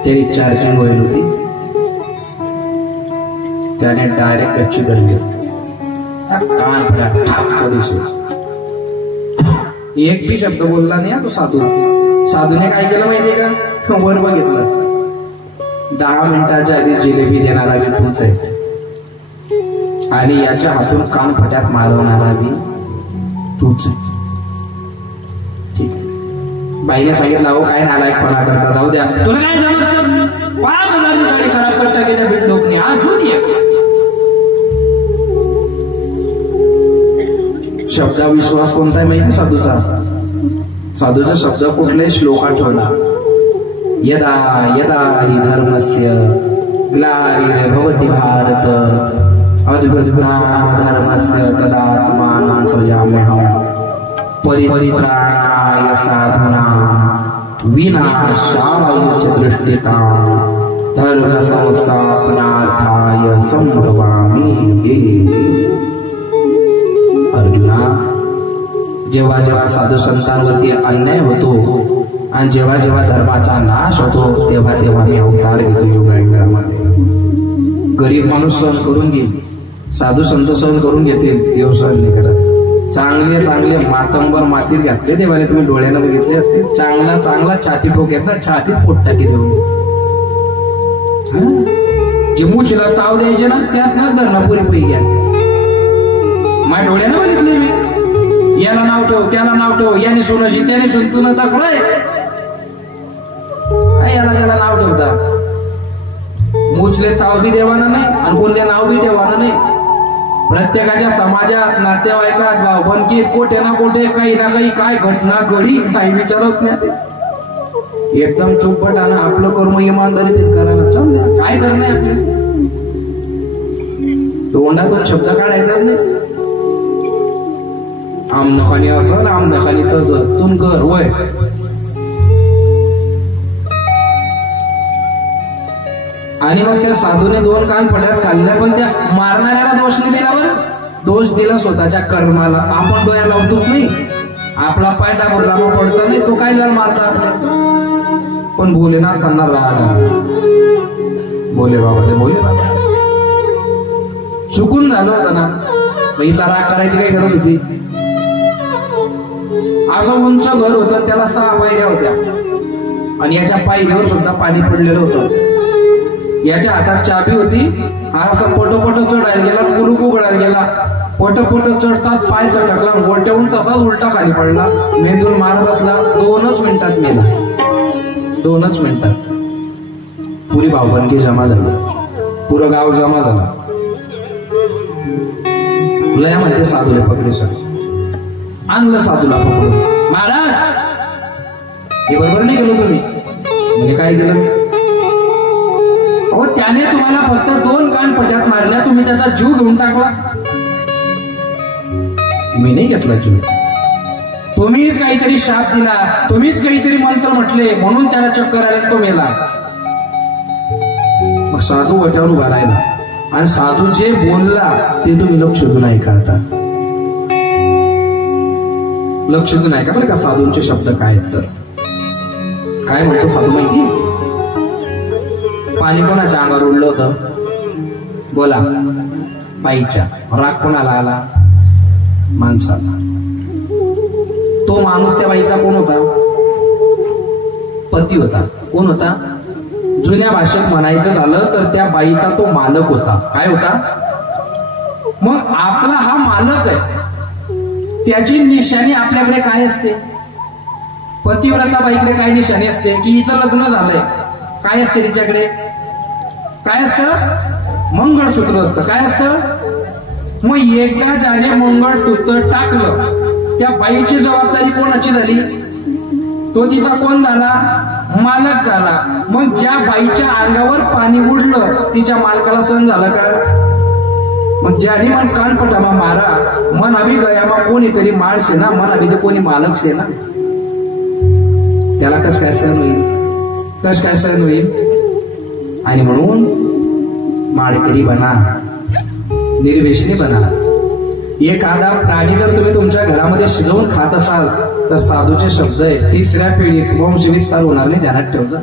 ते चार्जिंग होईल होती, त्याने डायरेक्ट गच्ची धरली. एक बी शब्द बोलला नाही तो साधू. साधूने काय केलं माहितीये का? वर बघितलं. 10 मिनिटाच्या आधी जिलेबी देणारा बी तूच आहे आणि याच्या हातून कानफट्यात मारवणारा बी तूच आहे. ठीक आहे. बाईने सांगितलं अहो काय नालायकपणा करता, जाऊ द्या. तुला काय जमत? 5,000 साडी खराब करता की त्या भेट लोक नाही. हा झूठ आहे. शब्दा विश्वास कोणता आहे माहिती साधूचा? साधूचा शब्द कुठलाही श्लोक आठवला. यदा यदा हि धर्मस्य ग्लानिर्भवति भारत अद्भुता धर्मस्य तदात्मानं सृजाम्यहम् परित्राणाय साधूनां विनाशाय च दृष्टितां धर्म संस्थापनार्थाय संभवामि. अर्जुना, जेव्हा जेव्हा साधू संतांवरती अन्याय होतो आणि जेव्हा जेव्हा धर्माचा नाश होतो तेव्हा तेव्हा मी अवतार घेतो युगांतरामध्ये. गरीब माणूस सहन करून घेईल, साधू संत सहन करून घेतील, देव सहन नाही करत. चांगले चांगले मातंबर मातीत घातले देवाने, तुम्ही डोळ्यानं बघितले असतील. चांगला चांगला छाती ठोक घेतला, छातीत पोट टाकी देऊ. जे मुचीला ताव द्यायचे ना त्याच ना धरणा पुरी पै घ्या. माझ्या डोळ्यानं बघितले मी. याला नाव ठेव, त्याला नाव ठेव, याने सोनशी त्याने सोन, तुला दाखलाय याला त्याला नाव ठेवता. मुचले ताव बी देवाना नाही आणि कोणते नाव बी ठेवाना नाही. प्रत्येकाच्या समाजात, नातेवाईकात, भावबंदकीत कोठे ना कोठे काही ना काही काय घटना घडी नाही विचारत नाही. एकदम चुपटानं आपलं कर्म इमानदारीतील करायला चालू. काय करणे आपले तोंडातून शब्द काढायचा नाही. आमनखानी असं आमनखानी तसं तुम कर वय. आणि मग त्या साधूने 2 कान पड्यात खाल्ल्या, पण त्या मारणाऱ्याला दोष नाही दिला. दोष दिला स्वतःच्या कर्माला. आपण डोळ्या लावतो नाही, आपला पाय टाकून लांब पडता नाही, तो काय जर मारता. पण भोलेनाथ त्यांना राग, बोले बाबा ते बोले बाबा चुकून झालं होतं ना, मग इथला राग करायची काही गरज होती? असं उंच घर होतं, त्याला 6 पायऱ्या होत्या आणि याच्या पायरीवर सुद्धा पाणी पडलेलं होतं. याच्या हातात चाबी होती. हा असा पटोपट चढायला गेला, कुलूप उघडायला गेला. पटोपट चढतात पाय सटकला, गोट्याहून तसाच उलटा खाली पडला. मेंदून मार बसला. 2च मिनिटात मेला. 2च मिनिटात पुरी भावबंदकी जमा झाली, पुरं गाव जमा झाला. लयामध्ये साधूला पकडले. सर आणलं साधूला पकडून. महाराज हे बरोबर नाही केलं तुम्ही. म्हणजे काय केलं? हो त्याने तुम्हाला फक्त 2 कान पट्यात मारल्या, तुम्ही त्याचा जीव घेऊन टाकला. मी नाही घेतला जीव. तुम्हीच काहीतरी शाप दिला, तुम्हीच काहीतरी मंत्र म्हटले म्हणून त्याला चक्कर आले, तो मेला. मग साधू वट्यावर उभा राहिला आणि साधू जे बोलला ते तुम्ही लक्ष देऊन ऐका. आता लक्ष देऊन ऐका बरं का साधूंचे शब्द काय आहेत. तर काय म्हणतो साधू माहिती? पाणी कोणाच्या अंगावर उडलं होतं? बोला. बाईच्या. राग कोणाला आला? माणसाचा. तो माणूस त्या बाईचा कोण होता? पती होता. कोण होता? जुन्या भाषेत म्हणायचं झालं तर त्या बाईचा तो मालक होता. काय होता? मग आपला हा मालक आहे, त्याची निशाणी आपल्याकडे काय असते? पतिव्रता बाईकडे काय निशाणी असते? की हिचं लग्न झालंय, काय असते तिच्याकडे? काय असतं? मंगळसूत्र असतं. काय असतं? मग एकदा ज्याने मंगळसूत्र टाकलं त्या बाईची जबाबदारी कोणाची झाली? तो तिचा कोण झाला? मालक झाला. मग ज्या बाईच्या अंगावर पाणी उडलं तिच्या मालकाला सहन झालं का? मग ज्याने मन कानपटामा मारा मन अभि गयामा कोणीतरी माळशे ना, मन अभि ते कोणी मालक शे ना, त्याला कस काय सहन होईल? कस काय सहन होईल? आणि म्हणून माळकरी बना, निर्वेशनी बना. एखादा प्राणी जर तुम्ही तुमच्या घरामध्ये शिजवून खात असाल तर साधूचे शब्द आहे, तिसऱ्या पिढीत वंशविस्तार होणार नाही, ध्यानात ठेवजा.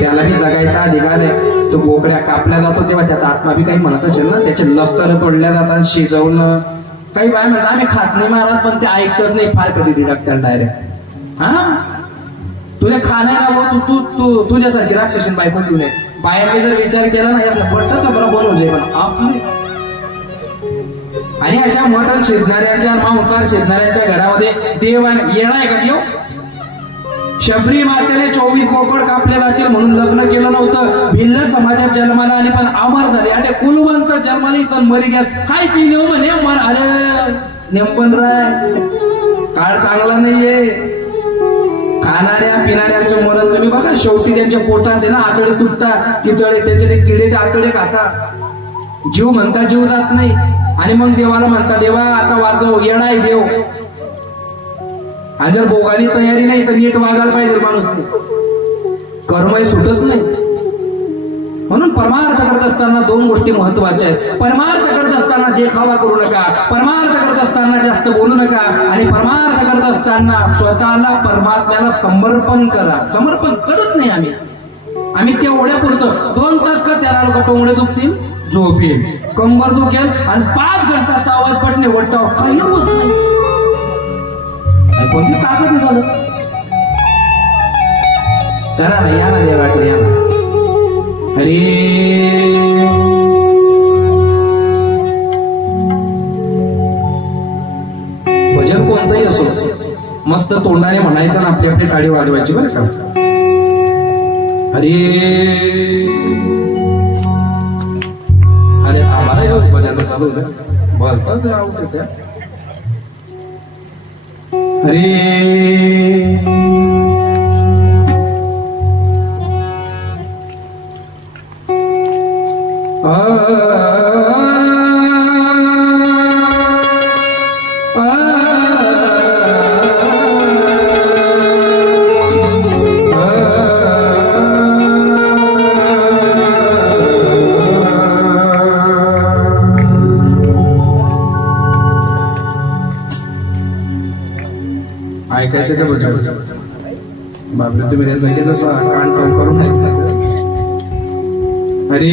त्याला बी जगायचा अधिकार आहे. तो बोकड्या कापल्या जातो तेव्हा त्याचा आत्मा बी काही म्हणत असेल ना, त्याचे लप्तर तोडल्या जातात शिजवून. काही बाय म्हणतात आम्ही खात नाही महाराज, पण ते ऐकत नाही, फार कधी डिडक्टर डायरेक्ट. हा तुला खाणं ना, तू तू तुझ्यासाठी राक्षसीन बायको घेऊन ये. बाहेरने जर विचार केला ना यातलं पट्टच बरं बनवू जे पण आपले. आणि अशा मटण शिजणाऱ्यांच्या मांसाहार शिजणाऱ्यांच्या घरामध्ये देव येणार आहे का? देव शबरी मातेने 24 बोकड कापले जातील म्हणून लग्न केलं नव्हतं. भिल्ल समाजात जन्माला आली पण अमर झाले. अरे कुलवंत जन्माला सण मरी गेल काय पिले म्हणे मर. अरे नेमपण राय काळ चांगला नाहीये. खाणाऱ्या पिणाऱ्यांचं मरण तुम्ही बघा, शेवटी त्यांच्या पोटात आहे ना आतडे तुटतात, तितळे त्याचे ते किडे ते आतडे खातात. जीव म्हणता जीव जात नाही. आणि मग देवाला म्हणता देवा आता वाचव, येडाय देव. आणि जर बोगाली तयारी नाही तर नीट वागायला पाहिजे माणूस. कर्मही सुटत नाही. म्हणून परमार्थ करत असताना दोन गोष्टी महत्वाच्या आहेत. परमार्थ करत असताना देखावा करू नका, परमार्थ करत असताना जास्त बोलू नका, आणि परमार्थ करत असताना स्वतःला परमात्म्याला समर्पण करा. समर्पण करत नाही आम्ही तेवढ्या पुरतं 2 तास का त्याला टोंगडे दुखतील, झोप येईल, कंबर दुखेल, आणि 5 घंटाचा आवाज पडणे वट्टा काही होत नाही. कोणती ताकद झालं करा ना, या ना देवाकडे या ना. अरे भजन कोणतंही असो मस्त तोंडाने म्हणायचं ना, आपली आपली टाळी वाजवायची बरं का. अरे अरे आम्हाला भजन चालू बोलतात आवडत त्या. अरे ऐकायचं का बघा बापरे, तुम्ही लगेच कान टॉम करून ऐकता. अरे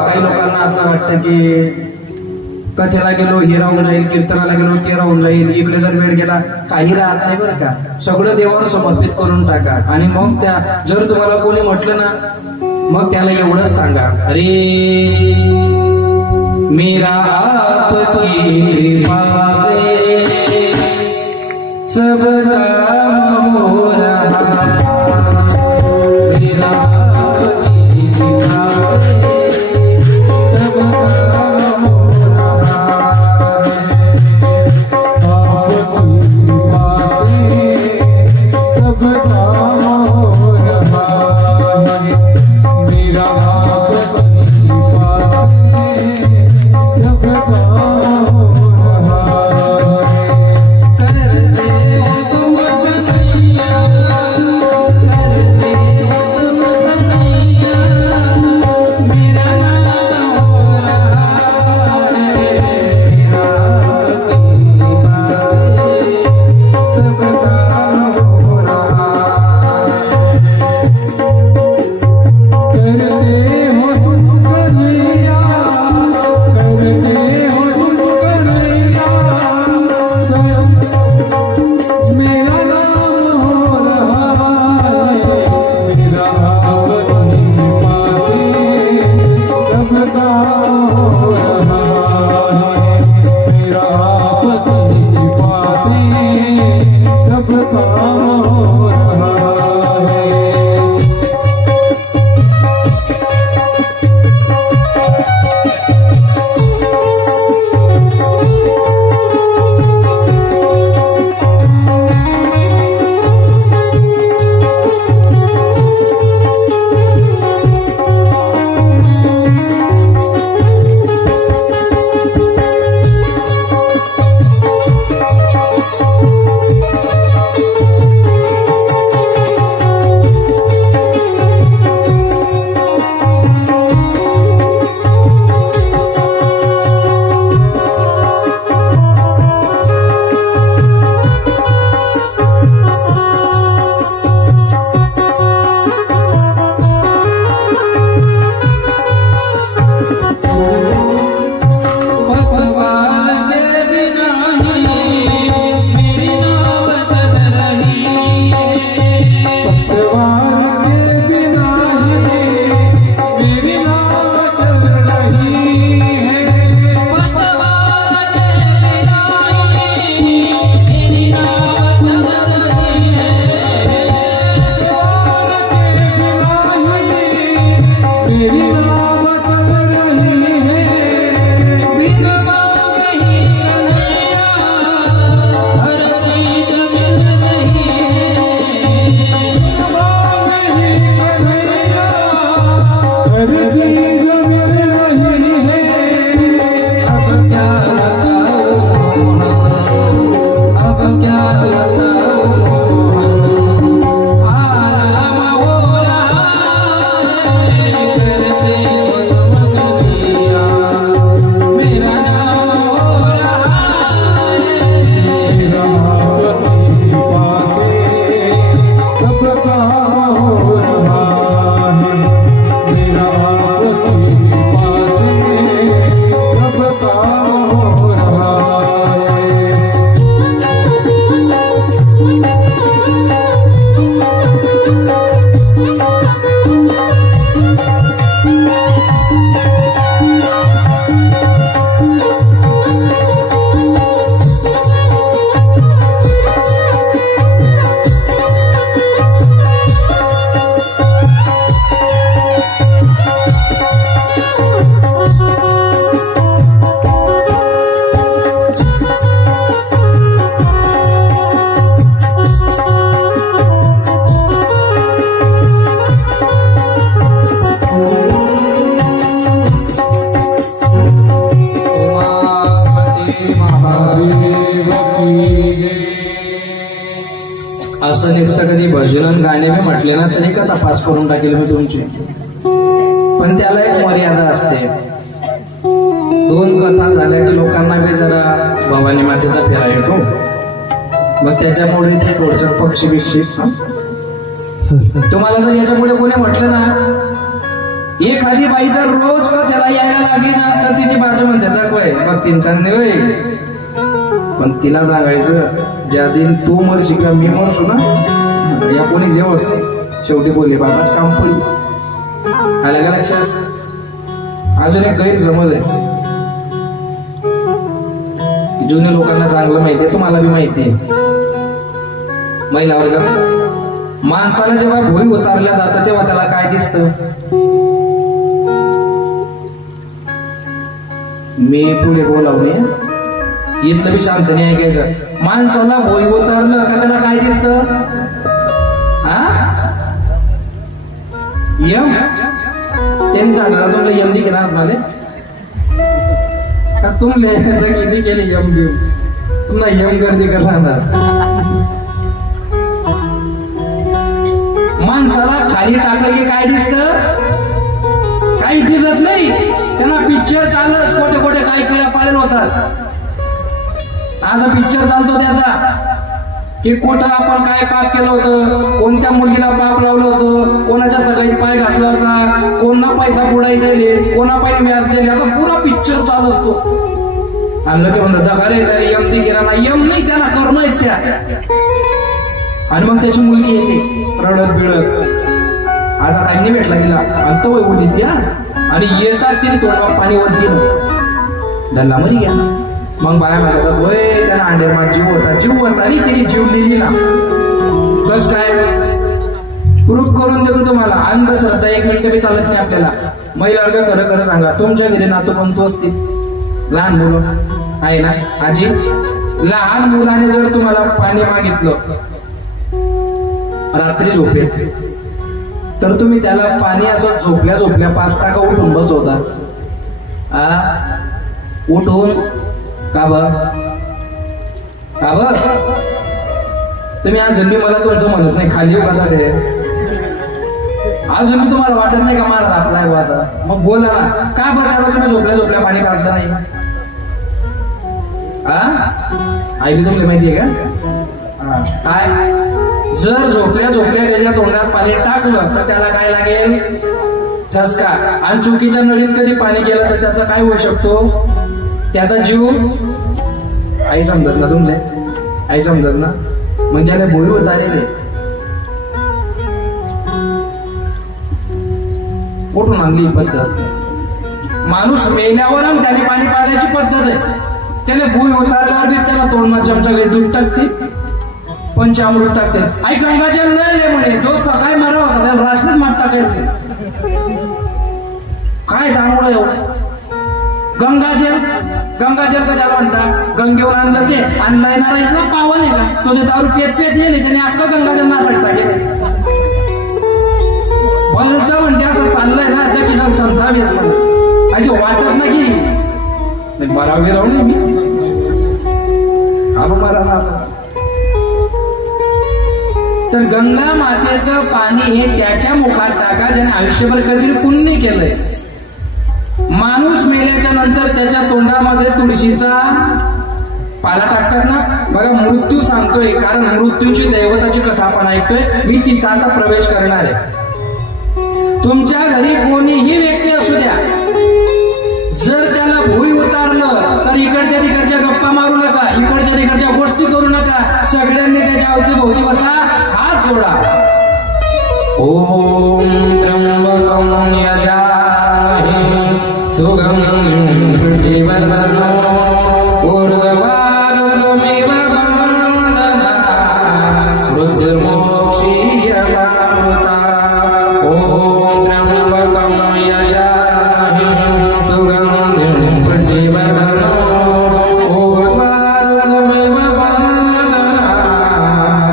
काही लोकांना असं वाटतं की कथेला गेलो हे राहून जाईल, कीर्तनाला गेलो ते राहून जाईल, इकडे जर वेळ गेला काही राहत नाही बरं का. सगळं देवावर समर्पित करून टाका. आणि मग त्या जर तुम्हाला कोणी म्हटलं ना मग त्याला एवढंच सांगा, अरे मेरा आपकी कृपा से सब काम हो रहा, मेरा आपकी कृपा से सब काम हो रहा है, आपकी कृपा से सब काम हो रहा है. भजन गाणे बी म्हटले ना तरी का तपास करून टाकेल मी तुमची. पण त्याला एक मर्यादा असते. 2 कथा झाल्या की लोकांना बी जरा भवानी मातेचा फेरा येतो. मग त्याच्यामुळे ते थोडसं पक्षी बिक्षी. तुम्हाला जर याच्यापुढे कोणी म्हटलं ना एखादी बाई जर रोज त्याला यायला लागली ना तर तिची बाजू म्हणते दाखवाय मग 3 चांदणे होय. पण तिला सांगायचं ज्या दिन तू मरशी किंवा मी मरसू ना या कोणी जेवस शेवटी बोलले बाबाच काम पडली. आलं का लक्षात. अजून एक गैरसमज आहे. जुन्या लोकांना चांगलं माहितीये तुम्हाला बी माहितीये. महिला वर्ग माणसाला जेव्हा भुई उतारल्या जातं तेव्हा त्याला काय दिसतं. मी पुढे बोलावणे इथलं बी शांतने ऐकायचं. माणसाला भुई उतारलं का त्याला काय दिसतं. यम त्यांनी सांगणार तुमला यम दी केला मला का तुमले किती केली यम घेऊन तुम्हाला यम गर्दी करणार. माणसाला खाली टाकलं की काय दिसतं काही दिसत नाही. त्यांना पिक्चर चालच कोठे कोठे काही किळ्या पाळेल होतात. असा पिक्चर चालतो त्याचा की कुठं आपण काय पाप केलं होतं, कोणत्या मुलगीला पाप लावलं होतं, कोणाच्या सगळ्यात पाय घातला होता, कोणा पैसा बुडाई दिले, कोणा पाय व्याज दिले. आता पुरा पिक्चर चालू असतो. आणलं की म्हणतात दखारे त्याला यम दी केला ना यम नाही त्याला करणं आहेत त्या. आणि मग त्याची मुलगी येते रडत बिळत. असा टाइम नाही भेटला तिला अंत वय बोलली ती. आणि येताच तिने तोंडावर पाणी वर केलं धल्ला मरी घ्या. मग बाया म्हणतात होय त्याला अंडेमात जीव होता आणि तिने जीव लिहिली ना. कस काय प्रूफ करून देतो तुम्हाला. अंधश्रद्धा 1 मिनिट बी चालत नाही आपल्याला. महिला वर्ग खरं खरं सांगा तुमच्या घरी नातू पण तू असतील लहान मुलं आहे ना आजी. लहान मुलाने जर तुम्हाला पाणी मागितलं रात्री झोपेत तर तुम्ही त्याला पाणी असं झोपल्या 5 टाका उठून बसवता. उठून का बस तुम्ही अजून मला तुमचं म्हणत नाही खाली बसा ते. अजून तुम्हाला वाटत नाही का मार आपलाय आता मग बोला ना का बघा तुम्ही झोपल्या पाणी काढलं नाही. आई बी तुमला माहितीये का काय जर झोपल्या त्याच्या तोंडात पाणी टाकलं तर त्याला काय लागेल ठसका. आणि चुकीच्या नळीत कधी पाणी गेलं तर त्याचा काय होऊ शकतो त्याचा जीव. आई समजत ना तुमले आई समजत ना. मग ज्याला भुई उतारले कुठून आणली पद्धत. माणूस मेल्यावर त्याने पाणी पाण्याची पद्धत आहे. त्याला भुई उतारल्यावर बी त्याला तोंडमा चमचा दूध टाकते पंचामृत टाकते. आई गंगाजल नाही म्हणे जो सकाळी मारा होता त्याला राशनीत माठ टाकायचे. काय दांगड एवढं. गंगाजल कशाला म्हणतात गंगेवर आणलं ते आणलाय ना इथला पावन आहे का तो दारू पेत येईल त्याने अख्खा गंगाजल नासाट टाकेल. बलत म्हणजे असं चाललंय ना त्या की संथावीस म्हणून अशी वाटत ना की मरावी राहून मी मरा ना. तर गंगा मातेचं पाणी हे त्याच्या मुखात टाका ज्याने आयुष्यभर कधी पुण्य केलंय. माणूस मेल्याच्या नंतर त्याच्या तोंडामध्ये तुळशीचा पाला टाकतात ना बघा. मृत्यू सांगतोय कारण मृत्यूची दैवताची कथा आपण ऐकतोय. मी तिथं आता प्रवेश करणार आहे. तुमच्या घरी कोणीही व्यक्ती असू द्या जर त्याला भुई उतारलं तर इकडच्या तिकडच्या गप्पा मारू नका, इकडच्या तिकडच्या गोष्टी करू नका. सगळ्यांनी त्याच्या अवतीभोवती बसा, हात जोडा. ओम त्र्यंबकं यजामहे सुगं पुष्टिवर्धनं ऊर्ध्वगामिव वन्दना मृत्युर्मोक्षीयमामृता. ओम त्र्यंबकं यजामहे सुगं पुष्टिवर्धनं ऊर्ध्वगामिव वन्दना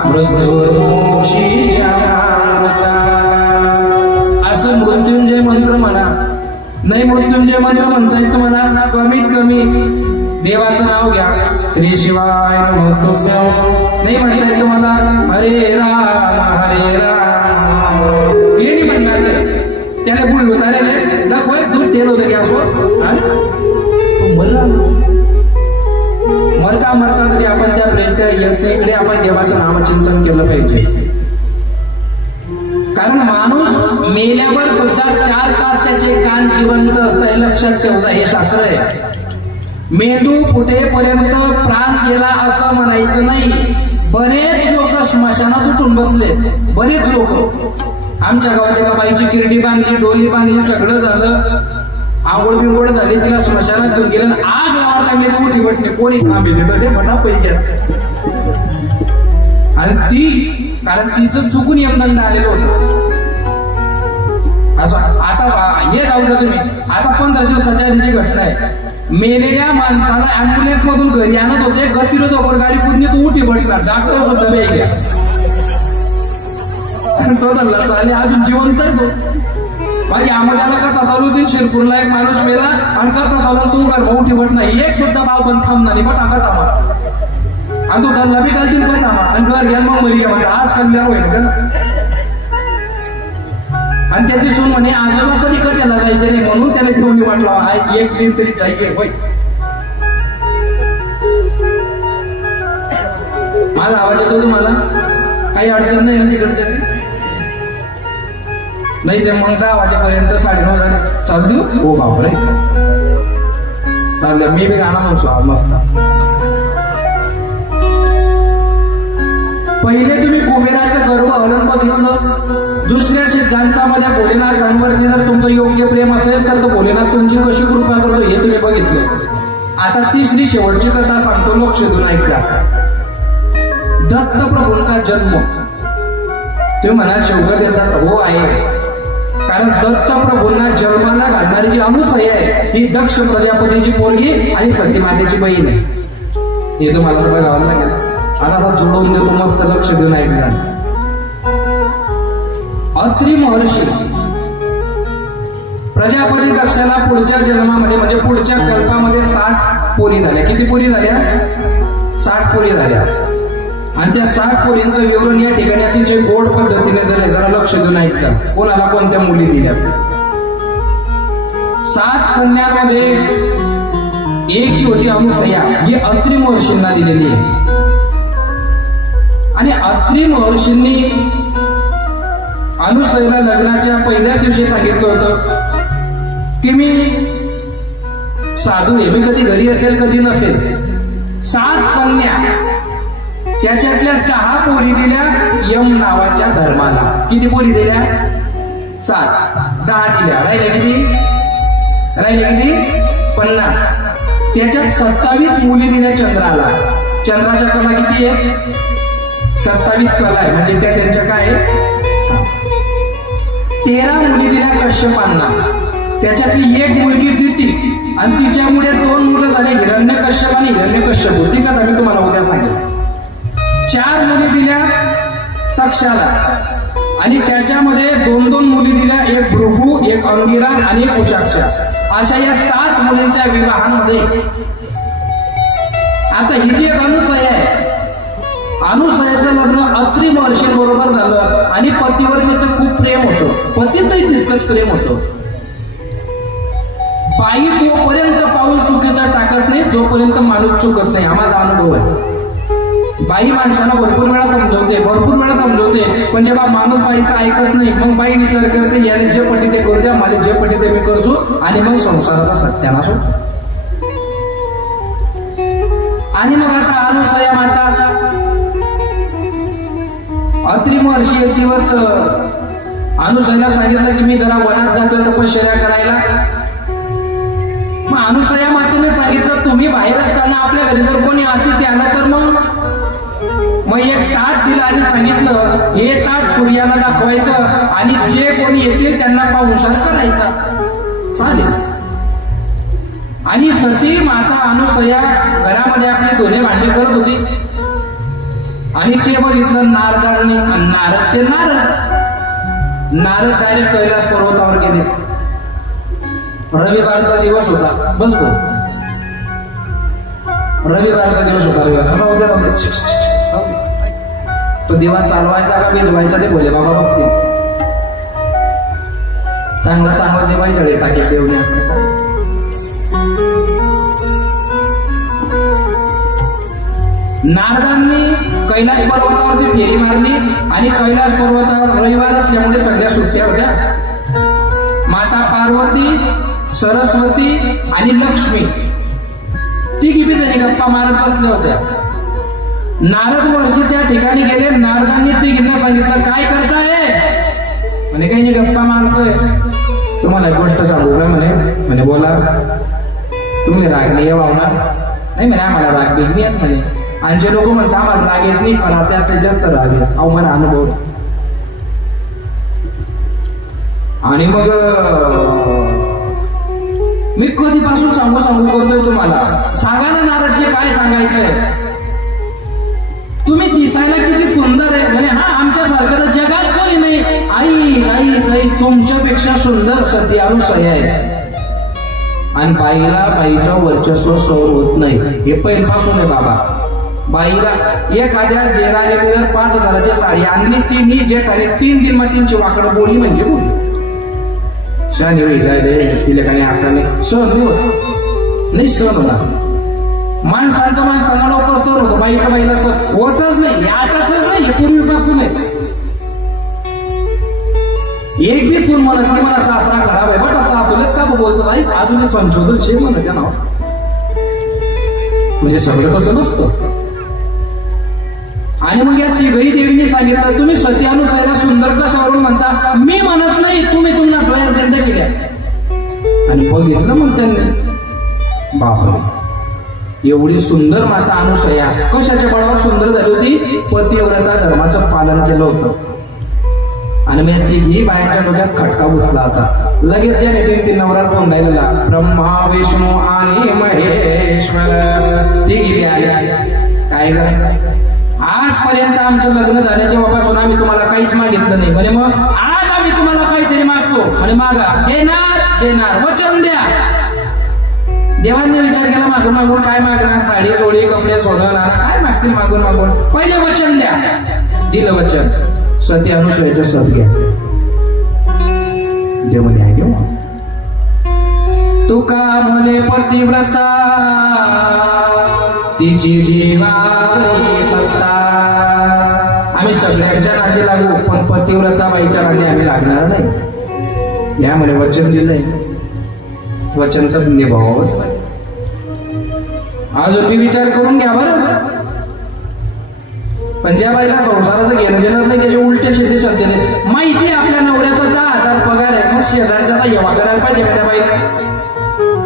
मृत्युर्मोक्षीयमामृता. असं मृत्युंजय मंत्र म्हणा. नाही मृत्युंजय मंत्र म्हणताय तुम्हाला कमीत कमी देवाचं नाव घ्या. श्री शिवाय नमस्तुभ्यं. नाही म्हणताय तुम्हाला हरे राम हरे राम हे नाही म्हणणार त्याला गुळ उतारले दाखवाय दूध तेल होतं गॅसवर मरता मरता तरी आपण त्या इकडे आपण देवाचं नामचिंतन केलं पाहिजे. कारण माणूस मेल्यावर सुद्धा 4 तास त्याचे कान जिवंत असतात हे लक्षात ठेवता. हे शास्त्र आहे. मेंदू फुटेपर्यंत प्राण गेला असं म्हणायचं नाही. बरेच लोक स्मशानात उठून बसले. बरेच लोक आमच्या गावात एका बाईची किरडी बांधली, डोली बांधली, सगळं झालं, आंघोळ बिंगोळ झाली, तिला स्मशानात घेऊन गेलं. आग लावा टाकली तर मोठी बटणे कोणी थांबे ते म्हणा पैकी आणि ती कारण तिचं चुकून यमदंड आलेलं होतं. असं आता हे जाऊ द्या तुम्ही. आता 15 दिवसाच्या आधीची घटना आहे. मेलेल्या माणसाला अँब्युलन्स मधून घरी आणत होते. गतिरोधक गाडी पुढे तू उठी बटणार डॉक्टर सुद्धा वेगळ्या चाले अजून जिवंतच हो. माझी आम्हाला कथा चालू होती. शिरपूरला एक माणूस मेला आणि कथा चालून तू घर मोठी बटना एक सुद्धा बाळ पण थांबणार नाही. पण टाका थांबा आणि तो डल्ला बी कालची पण थांबा आणि घर घ्या मग मरी म्हणजे आज कल्याण होईल का. आणि त्याची सून म्हणे आजोबा कधी त्याला जायचं नाही म्हणून त्याला घेऊन वाटला एक दिन तरी जायचे होय. माझा आवाज येतो तुम्हाला? काही अडचण नाही ना तिकडच्या? नाही ते मग 10 वाजेपर्यंत 6:30 झाले चालतो. हो बापरे चाललं. मी बी गाणं म्हणतो मस्त. पहिले तुम्ही कुबेराचं गर्व हरण बघितलं. दुसऱ्या सिद्धांतामध्ये भोलेनाथांवरती जर तुमचं योग्य प्रेम असेल तर तो भोलेनाथ तुमची कशी कृपा करतो हे तुम्ही बघितलं. आता तिसरी शेवटची कथा सांगतो. लक्ष देऊन ऐका. दत्त प्रभूंचा जन्म. तुम्ही म्हणाल शेवट देतात. हो आहे. कारण दत्त प्रभूंना जन्माला घालणारी जी अनुसया आहे ही दक्ष प्रजापतीची पोरगी आणि सतीमातेची बहीण आहे. हे तुम्हाला बघावं लागेल. आता जोडून देतो मस्त. लक्ष देऊन ऐकला. अत्री महर्षी प्रजापती दक्षाला पुढच्या जन्मामध्ये म्हणजे पुढच्या कल्पामध्ये 60 पोरी झाल्या. किती पोरी झाल्या? 60 पोरी झाल्या. आणि त्या 60 पोरींचं विवरण या ठिकाणी अतिशय गोड पद्धतीने झाले. जरा लक्ष देऊन ऐकलं. कोणाला कोणत्या मुली दिल्या. 60 कन्यांमध्ये एक जी होती अनुसया ही अत्री महर्षींना दिलेली आहे. आणि अत्री महर्षींनी अनुसयेला लग्नाच्या पहिल्या दिवशी सांगितलं होतं की मी साधू आहे. मी कधी घरी असेल कधी नसेल. 7 कन्या त्याच्यातल्या 10 पोरी दिल्या यम नावाच्या धर्माला. किती पोरी दिल्या? 7. 10 दिल्या. राहिले किती? 50. त्याच्यात 27 मुली दिल्या चंद्राला. चंद्राच्या कला किती आहे? 27 कला आहे. म्हणजे त्या त्यांच्या काय 13 मुली दिल्या कश्यपांना. त्याच्यातली एक मुलगी दिती आणि तिच्यामुळे 2 मुलं झाले हिरण्यकश्यप आणि हिरण्यकश्यप. ती कथा मी तुम्हाला उद्या सांगेल. 4 मुली दिल्या तक्षाला आणि त्याच्यामध्ये 2-2 मुली दिल्या. एक भृगू, एक अंगिरा आणि एक उषाक्षा. अशा या 7 मुलींच्या विवाहामध्ये आता ही जी एक अनुसया आहे. अनुसयाचं लग्न अत्री महर्षींबरोबर झालं आणि पतीवर तिचं खूप प्रेम होतं. पतीचंही तितकंच प्रेम होतं. बाई तोपर्यंत पाऊल चुकीचा टाकत नाही जोपर्यंत माणूस चुकत नाही. हा माझा अनुभव आहे. बाई माणसाला भरपूर वेळा समजवते पण जेव्हा माणूस बाईचं ऐकत नाही मग बाई विचार करते याने जे पटी ते करू द्या, मला जे पटी ते मी करतो आणि मग संसाराचा सत्यानाश होतो. आणि मग आता अनुसया माता अत्री महर्षी एक दिवस अनुसयाला सांगितलं की मी जरा वनात जातोय तपश्चर्या करायला. मग अनुसया मातेने सांगितलं तुम्ही बाहेर असताना आपल्या घरी जर कोणी अतिथी आला तर मग एक ताट दिलं आणि सांगितलं हे ताट सूर्याला दाखवायचं आणि जे कोणी येतील त्यांना पाहुणचार करायचा. चालेल. आणि सती माता अनुसया घरामध्ये आपली दोन्ही भांडी करत होती आणि ते बघितलं नारदाने. नारद डायरेक्ट कैलास पर्वतावर गेले. रविवारचा दिवस होता. बस रविवारचा दिवस होता. तो दिवा चालवायचा का भिजवायचा ते भोले बाबा बघतील. चांगला चांगला दिवा जळे टाकेल देवने. नारदांनी कैलास पर्वतावरती फेरी मारली आणि कैलास पर्वतावर रविवार असल्यामुळे सगळ्या सुट्ट्या होत्या. माता पार्वती, सरस्वती आणि लक्ष्मी तिघी बी जणी गप्पा मारत बसल्या होत्या. नारद महर्षी त्या ठिकाणी गेले. नारदांनी तिघींना सांगितलं, काय करताय? म्हणे काही नाही, गप्पा मारतोय. तुम्हाला एक गोष्ट सांगू का? म्हणे बोला. तुम्ही राग नाही वावणार? नाही म्हणे, आम्हाला राग बिगनी आहेत म्हणे. आणि जे लोक म्हणतात आम्हाला राग येत नाही, पण त्यात जास्त राग येत. अहो मला अनुभव. आणि मग मी कधीपासून सांगू करतोय तुम्हाला. सांगा ना नारदजी, काय सांगायचंय? तुम्ही दिसायला किती सुंदर आहे. म्हणे हा, आमच्यासारखं तर जगात कोणी नाही. आई तुमच्यापेक्षा सुंदर सती अनुसया आहे. आणि बाईला बाईचं वर्चस्व सहन होत नाही, हे पहिल्यापासून आहे बाबा. बाईला एखाद्या देराने जर 5,000ची साडी आणली, तिने जेठाने 3 दिन मग तीनची वाकडं बोली म्हणजे बोली. शानी होई जायले तिला काही आकार नाही. सहन नाही, सहन होणार. माणसांना लवकर सहन होतं, बाईला सहन होतच नाही. आताच नाही, पूर्वीपासून आहे. एक बी सून म्हणत की मला सासरा खराब आहे, बट असं आपलंच का बोलतो नाही. अजून संशोधन शे म्हणत त्या नाव, म्हणजे सगळं तसं नसतं. आणि मग या तिघही देवींनी सांगितलं, तुम्ही सती अनुसयाला सुंदर कशावरून म्हणता? मी म्हणत नाही, तुम्ही तुमच्या डोळ्यात बंद केल्या. आणि बघितलं मग त्यांनी, बापरे, एवढी सुंदर माता अनुसया कशाच्या बळावर सुंदर झाली होती? पतिव्रता धर्माचं पालन केलं होतं. आणि मी तिघी बायांच्या डोक्यात खटका बसला होता. लगेच ज्याने 3 नवरात तोंडायला, ब्रह्मा विष्णू आणि महेश्वर तिघी आल्या. काय करायचं? आजपर्यंत आमचं लग्न झालं तेव्हापासून आम्ही तुम्हाला काहीच मागितलं नाही. म्हणे मग आज आम्ही तुम्हाला काहीतरी मागतो. म्हणे मागा. देणार, वचन द्या. देवांनी विचार केला, मागून काय मागणार? साडी, चोळी, कपडे, सोनं, नाणं काय मागतील मागून? पहिले वचन द्या. दिलं वचन. सती अनुसयाचं सत घ्या. देवमध्ये आहे घेऊ. तुका म्हणे पतिव्रता तिची जीवावरी सत्ता. आम्ही सगळ्यांच्या नादी लागू, पण पतिव्रता बाईच्या नादी आम्ही लागणार नाही. यामध्ये वचन दिलंय, वचन तर निभावावंच. अजून मी विचार करून घ्या बरं. पण ज्या बाईला संसाराचं घेणं देणार नाही, त्याचे उलटे शेती सध्या माहिती आपल्या नवऱ्याचा 10,000 पगार आहे, मग शेजारच्या येवा करायला पाहिजे का त्या बाईला?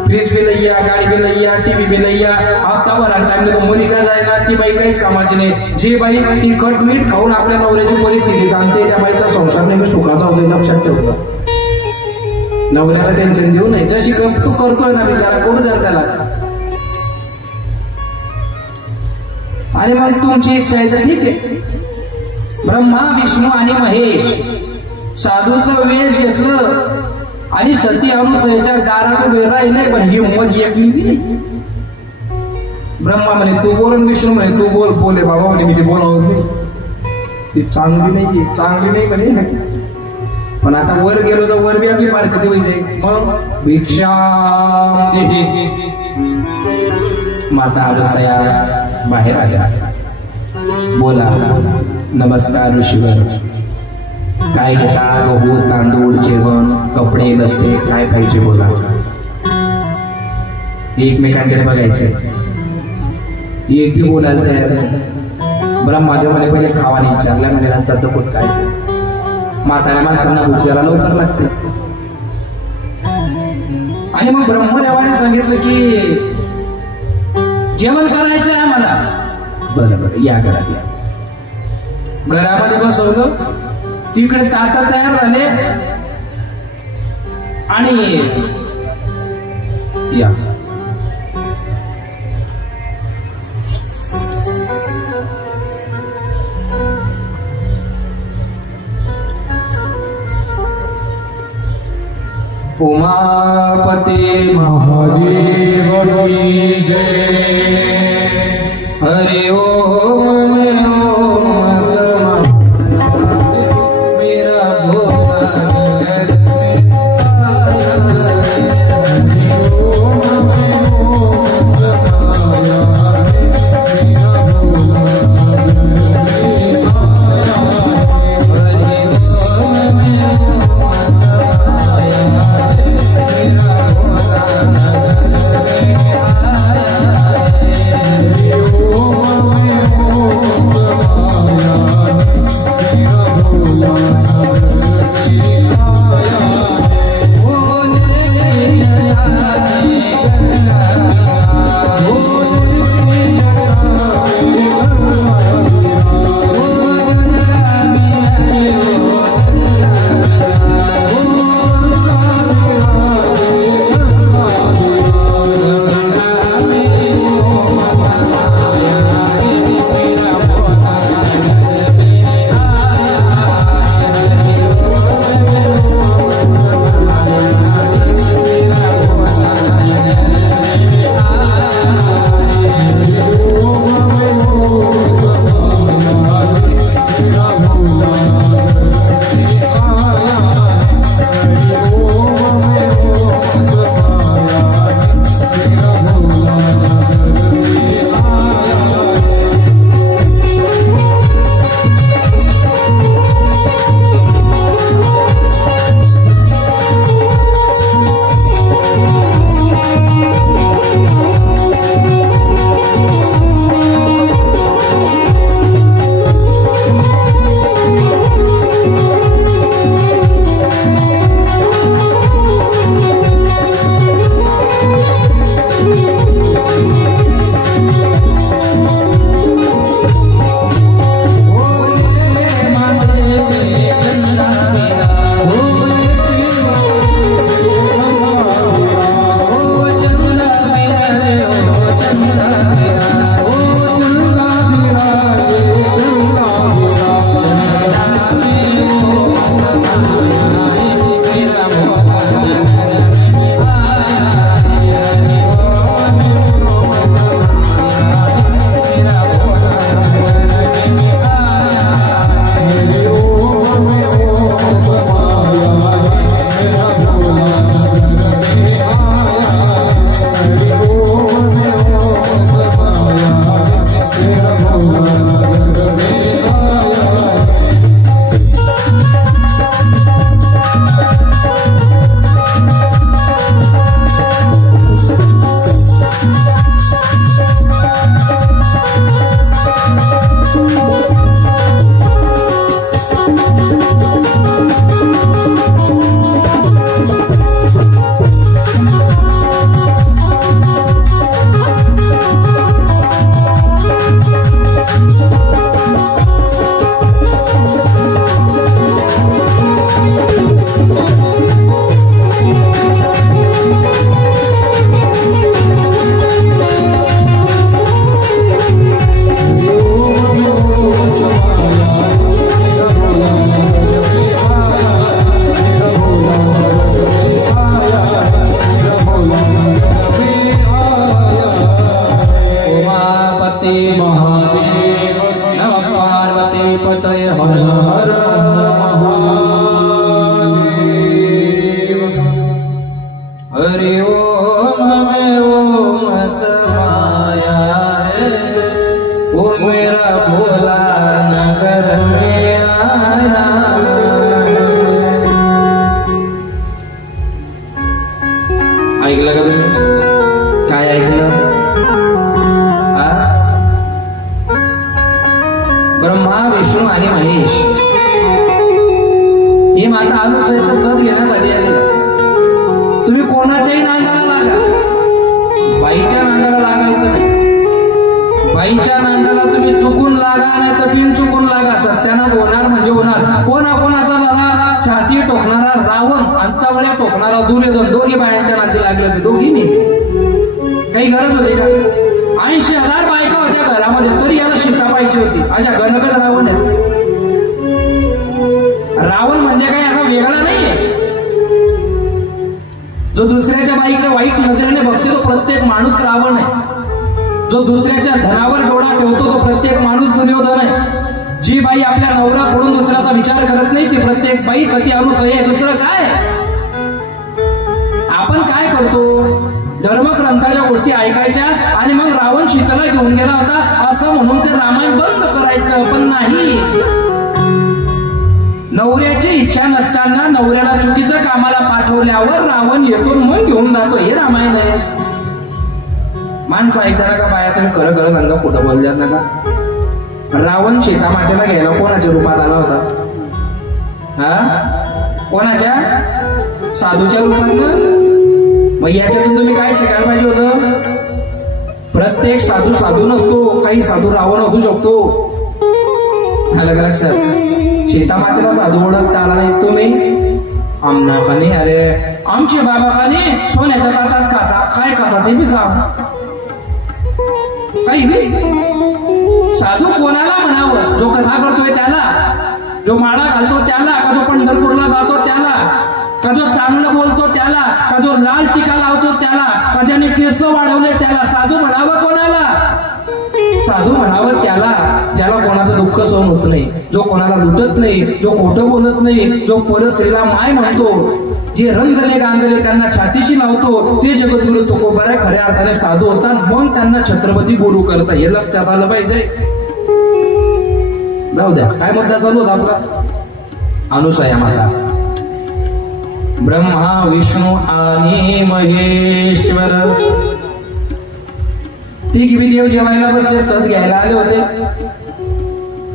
फ्रीज बिल या, गाडी बिल या, टीव्ही बिल या, हप्ता भरायला टाइमला मोनिका जायला ती बाई काहीच कामाची नाही. जी बाई तिखट मीठ खाऊन आपल्या नवऱ्याची परिस्थिती सांगते, त्या बाईचा संसार नेहमी सुखाचा होतो, लक्षात ठेवतो. नवऱ्याला टेन्शन देऊ नये. जशी तू करतोय ना विचार करू द्या त्याला. आणि मग तुमची इच्छा आहे तर ठीक आहे. ब्रह्मा विष्णू आणि महेश साधूचं वेश घेतलं आणि सती अनुसयाच्या दारात उभे राहिले, पण हिंमत एकली नाही. ब्रह्मा म्हणे तू बोल, विष्णू म्हणे तू बोल. बोले बाबा म्हणे मी ते बोलावं नाही, ती चांगली नाही म्हणे. पण आता वर गेलो तर वर बी आपली फारकती व्हायचे. मग भिक्षा माता अनुसया बाहेर आल्या. बोला, नमस्कार ऋषीवर. काय घेता? गहू, तांदूळ, जेवण, कपडे, लत्ते, काय पाहिजे बोला. एकमेकांकडे बघायचे. एक बी बोलायला तयार नाही. ब्रह्मादेव म्हणे पहिले खावा नाही विचारल्या, म्हणजे नंतर तर कुठं काय. म्हाताऱ्या माणसांना भूक द्यायला लवकर लागते. आणि मग ब्रह्मदेवाने सांगितलं की जेवण करायचंय आम्हाला. बरं या घरात या. घरामध्ये बसवलं. तिकडे ताट तयार झाले आणि या उमापते महादेव की जय. हरि ओम आता अनुसयाचा सद घेण्यासाठी आले. तुम्ही कोणाच्याही नांदाला लागा, बाईच्या नांदाला लागायचं नाही. बाईच्या नांदाला तुम्ही चुकून लागा नाही तर बिन चुकून लागा, सत्यानाच होणार म्हणजे होणार. कोणाचा झाला छाती टोकणारा रावण, अंतावळ्या टोकणारा दुर्योधन, दोघी बायांच्या नांदी लागले होते. दोघी नाही, काही गरज होती का? 80,000 बायका होत्या घरामध्ये, तरी याला सीता पाहिजे होती. अशा गणकच रावण आहे. रावण म्हणजे काही असा वेगळा नाहीये. जो दुसऱ्याच्या बाईकडे वाईट नजरेने बघते तो प्रत्येक माणूस रावण आहे. जो दुसऱ्याच्या धनावर डोळा ठेवतो तो प्रत्येक माणूस दुर्योधन आहे. जी बाई आपल्या नवरा सोडून दुसऱ्याचा विचार करत नाही ती प्रत्येक बाई सती अनुसया आहे. दुसरं काय? आपण काय करतो? धर्मग्रंथाच्या गोष्टी ऐकायच्या आणि मग रावण सीतेला घेऊन गेला होता असं म्हणून ते रामायण बंद करायचं. पण नाही, नवऱ्याची इच्छा नसताना नवऱ्याला चुकीचं कामाला पाठवल्यावर रावण येतो मग घेऊन जातो. हे रामायण आहे. माणसं ऐकता का बाया? तुम्ही खरं नका, कुठं बोलल्यात नका. रावण सीता मातेला घ्यायला कोणाच्या रूपात आला होता? कोणाच्या? साधूच्या रूपात. मग याच्यातून तुम्ही काय शिकायला पाहिजे होतं? प्रत्येक साधू नसतो, काही साधू रावण असू शकतो. लक्षात. सीता मातेला साधू ओळखता आला नाही. तुम्ही आमनाखाने, अरे आमचे बाबाखाने सोन्याच्या ताटात खाता, काय खाता ते बी सांग. काही साधू कोणाला म्हणावं? जो कथा करतोय त्याला, जो माळा घालतो त्याला, का जो पंढरपूरला जातो त्याला, का जो चांगलं बोलतो त्याला, का जो लाल टीका लावतो त्याला, का ज्याने केस वाढवले त्याला साधू म्हणावं? कोणाला साधू म्हणावं? त्याला ज्याला कोणाचं दुःख सहन होत नाही, जो कोणाला लुटत नाही, जो खोटं बोलत नाही, जो परस्त्रीला माय म्हणतो, जे रंगले गांधले त्यांना छातीशी लावतो, ते जगद्गुरु तुकोबाराय खऱ्या अर्थाने साधू होता. मग त्यांना छत्रपती गुरु करता. हे लक्षात आलं पाहिजे. जाऊ द्या, काय मुद्दा चालू होता आपला? अनुसया माता. ब्रह्मा विष्णू आणि महेश्वर तिघी देव जेवायला बसले, सद घ्यायला आले होते.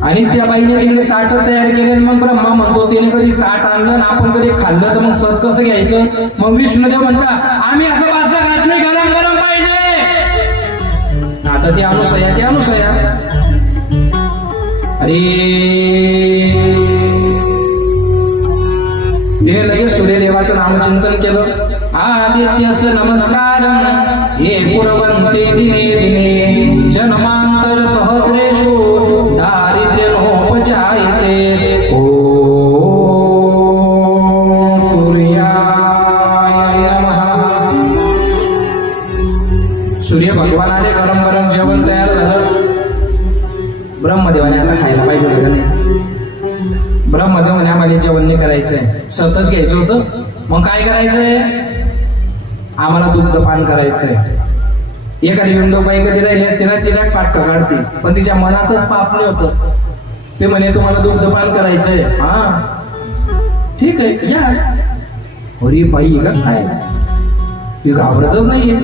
आणि त्या बाईने तिने ताट तयार केले. मग ब्रह्मा म्हणतो तिने कधी ताट आणलं ना आपण कधी खाल्लं तर मग सद कसं घ्यायचं? मग विष्णूदेव म्हणता आम्ही असं बासा घात नाही, गरम गरम पाहिजे. आता ती अनुसया अरे ते लगेच सूर्यदेवाचं नामचिंतन केलं. आदित्यस्य नमस्कार हे पुरवंते दिने दिने जन्मांतर सहस्रेषु दारिद्र्य नोपजायते. ओम सूर्याय नमः. सूर्य भगवान आले, गरम गरम जेवण तयार झालं. ब्रह्मदेवाने आता खायला पाहिजे होतं नाही. ब्रह्मदेव म्हणे आम्हाला जेवण नाही करायचंय, सतत घ्यायचं होतं. मग काय करायचंय? आम्हाला दुग्धपान करायचंय. एखादी विंडोबाई कधी राहिले तिला पाठ काढते, पण तिच्या मनातच पाप नाही होतं. ते म्हणे तुम्हाला दुग्धपान करायचंय. हा ठीक आहे या. अरे बाई का काय? ती घाबरतच नाहीये.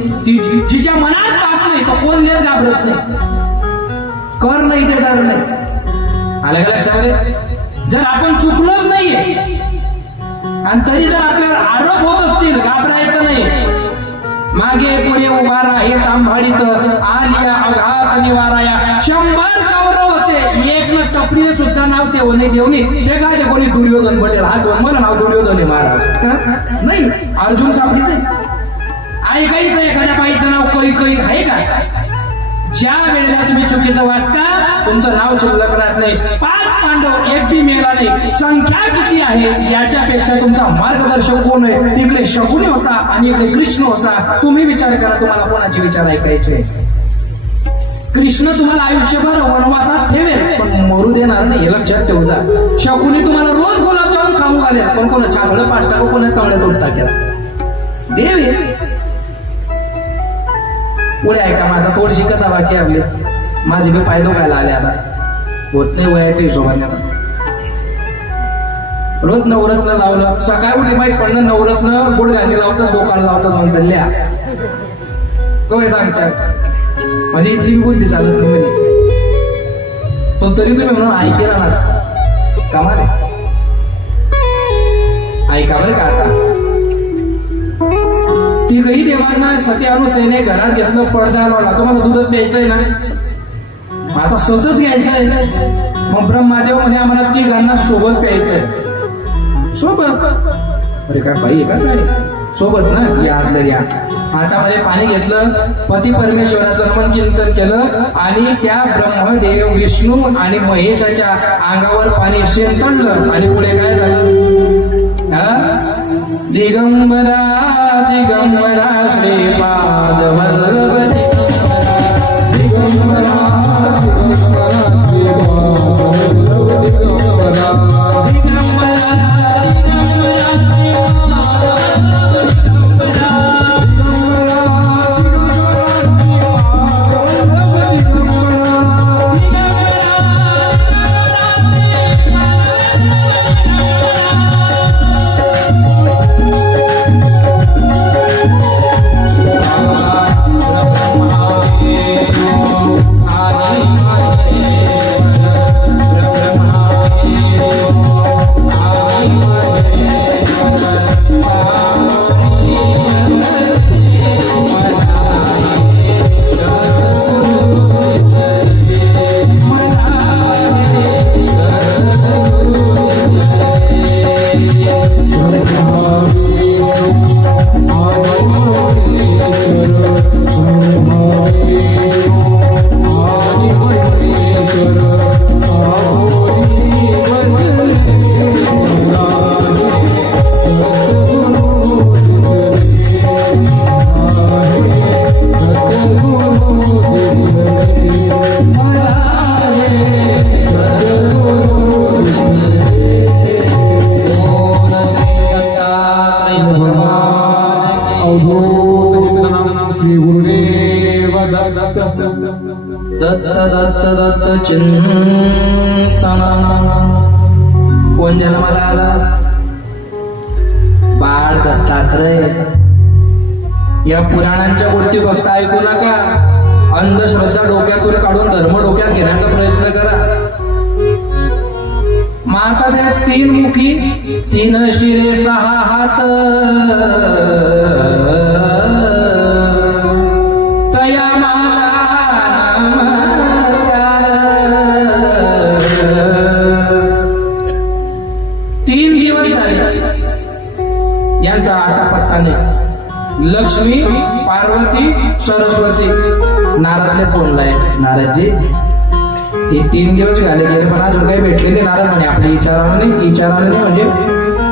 तिच्या मनात पाप नाही तर कोण देत घाबरत नाही. कर नाही ते डर नाही. आलं का लक्षामध्ये? जर आपण चुकलोच नाहीये आणि तरी जर आपल्याला आरोप होत असतील, घाबरायचं नाही. मागे पुढे उभा राहे सांभाळीत आलिया अघात निवाराया. 100 कौरव होते, एक न टपरीने सुद्धा नाव ते होणे देवनी शेगाडे कोणी दुर्योधन पटेल. हा दोन मला नाव दुर्योधन आहे महाराज नाही. अर्जुन सापडीचे ऐकायचं एखाद्या बाईचं नाव काही आहे का? ज्या वेळेला तुम्ही चुकीचं वाटता तुमचं नाव शिल्लक राहत नाही. 5 पांडव एक बी मेला नाही. संख्या किती आहे याच्यापेक्षा तुमचा मार्गदर्शक कोण आहे? तिकडे शकुनी होता आणि इकडे कृष्ण होता. तुम्ही विचार करा तुम्हाला कोणाचे विचार ऐकायचे. कृष्ण तुम्हाला आयुष्यभर वनवासात ठेवेल पण मरू देणार नाही, हे लक्षात ठेवू जा. शकुनी तुम्हाला रोज गुलाबजामुन खाऊ घालेल पण कोणा छागडं पाठ टाकू, कोणा चांगल्या तोड टाकेल. देव पुढे ऐका माझा थोडीशी कसा बाकी आपली. माझे बी पाय दुखायला आले आता, होत नाही वयाच्या हिशोबाने. रोज नवरत्न लावलं, सकाळी उठी माहीत पडलं नवरत्न गुड गाणी लावतात, डोकाला लावतात म्हणतल्या तो सांगता. म्हणजे इथली बुद्धी चालत नाही पण तरी तुम्ही म्हणून ऐकेला ना कमाल. ऐका बरं का आता. तिघही देवांना सती अनुसयने घरात घेतलं, पडदा लावला. तुम्हाला दूधच प्यायचंय ना, आता सतच घ्यायचंय. मग ब्रह्मादेव म्हणे आम्हाला तिघांना सोबत प्यायचंय. सोबत? अरे काय बाई का काय सोबत ना, या आतल्या या हातामध्ये पाणी घेतलं, पती परमेश्वराचं रमण कीर्तन केलं आणि त्या ब्रह्मदेव विष्णू आणि महेशाच्या अंगावर पाणी शेंतळलं आणि पुढे काय झालं. दिगंबरा दिगंबरा श्रीपाद वल्लभ दिगंबरा दत्त दत्त दत्त चिंतन. कोण जन्माला आला? बाळ दत्तात्रय. या पुराणांच्या गोष्टी फक्त ऐकू नका, अंधश्रद्धा डोक्यातून काढून धर्म डोक्यात घेण्याचा प्रयत्न करा. माता ते 3 मुखी 3 शिरे 6 हात तया यांचा आता पत्ता नाही. लक्ष्मी पार्वती सरस्वती नारदले फोनलाय. नारदजी हे 3 दिवस झाले गेले पण अजून काही भेटले नाही. नारद म्हणे आपले विचारानं नाही म्हणजे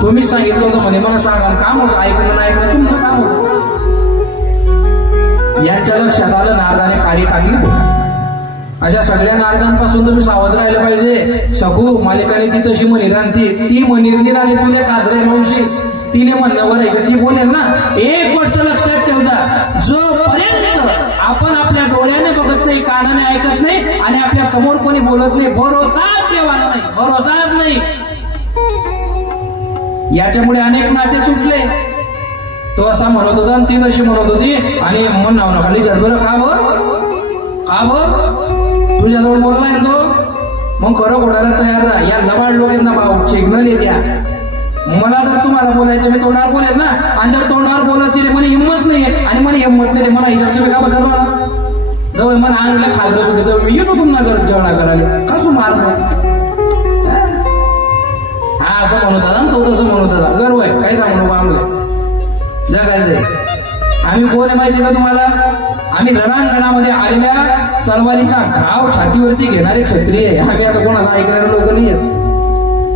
तुम्हीच सांगितलं होतं म्हणे मला सांगा काम होतं. ऐकलं तुमचं काम होतं. यांच्या लक्षात आलं. नारदाने काळी टाकली. अशा सगळ्या नारदांपासून तुम्ही सावध राहिलं पाहिजे. शकू मालिकाने ती तशी मनीर आणती, ती मनीर आणि तुला काजरे मावशी तिने म्हणण्यावर आहे का ती बोलेल ना. एक गोष्ट लक्षात ठेव जा, जोपर्यंत आपण आपल्या डोळ्याने बघत नाही, कानाने ऐकत नाही आणि आपल्या समोर कोणी बोलत नाही, भरोसाच देवाला नाही, भरोसाच नाही. याच्यामुळे अनेक नाते तुटले. तो असा म्हणत होता आणि ती तशी म्हणत होती आणि मन नाव खाली जडबर का तुझ्याजवळ बोललाय तो मग खरं घोडायला तयार राहा. या लबाड लोकांना भाऊ सिग्नल येत्या. मला जर तुम्हाला बोलायचं मी तोंडावर बोलेल ना, आणि जर तोंडावर बोलत तिथे मला हिंमत नाहीये आणि मला हिंमत नाही मला हिच्यात तुम्ही का बघा ना जवळ मला आणलं खाल्लं सुद्धा तर मी येतो तुम्हाला जवळा करायला कसं मार. हा असं म्हणत होता तो तसं म्हणत होता. गर्व आहे काही का म्हणू आम्हाला जगायचंय. आम्ही कोण आहे माहिती का तुम्हाला? आम्ही रणांगणामध्ये आलेल्या तलवारीचा घाव छातीवरती घेणारे क्षत्रिय आहे. आम्ही आता कोणाला ऐकणारे लोक नाही आहेत.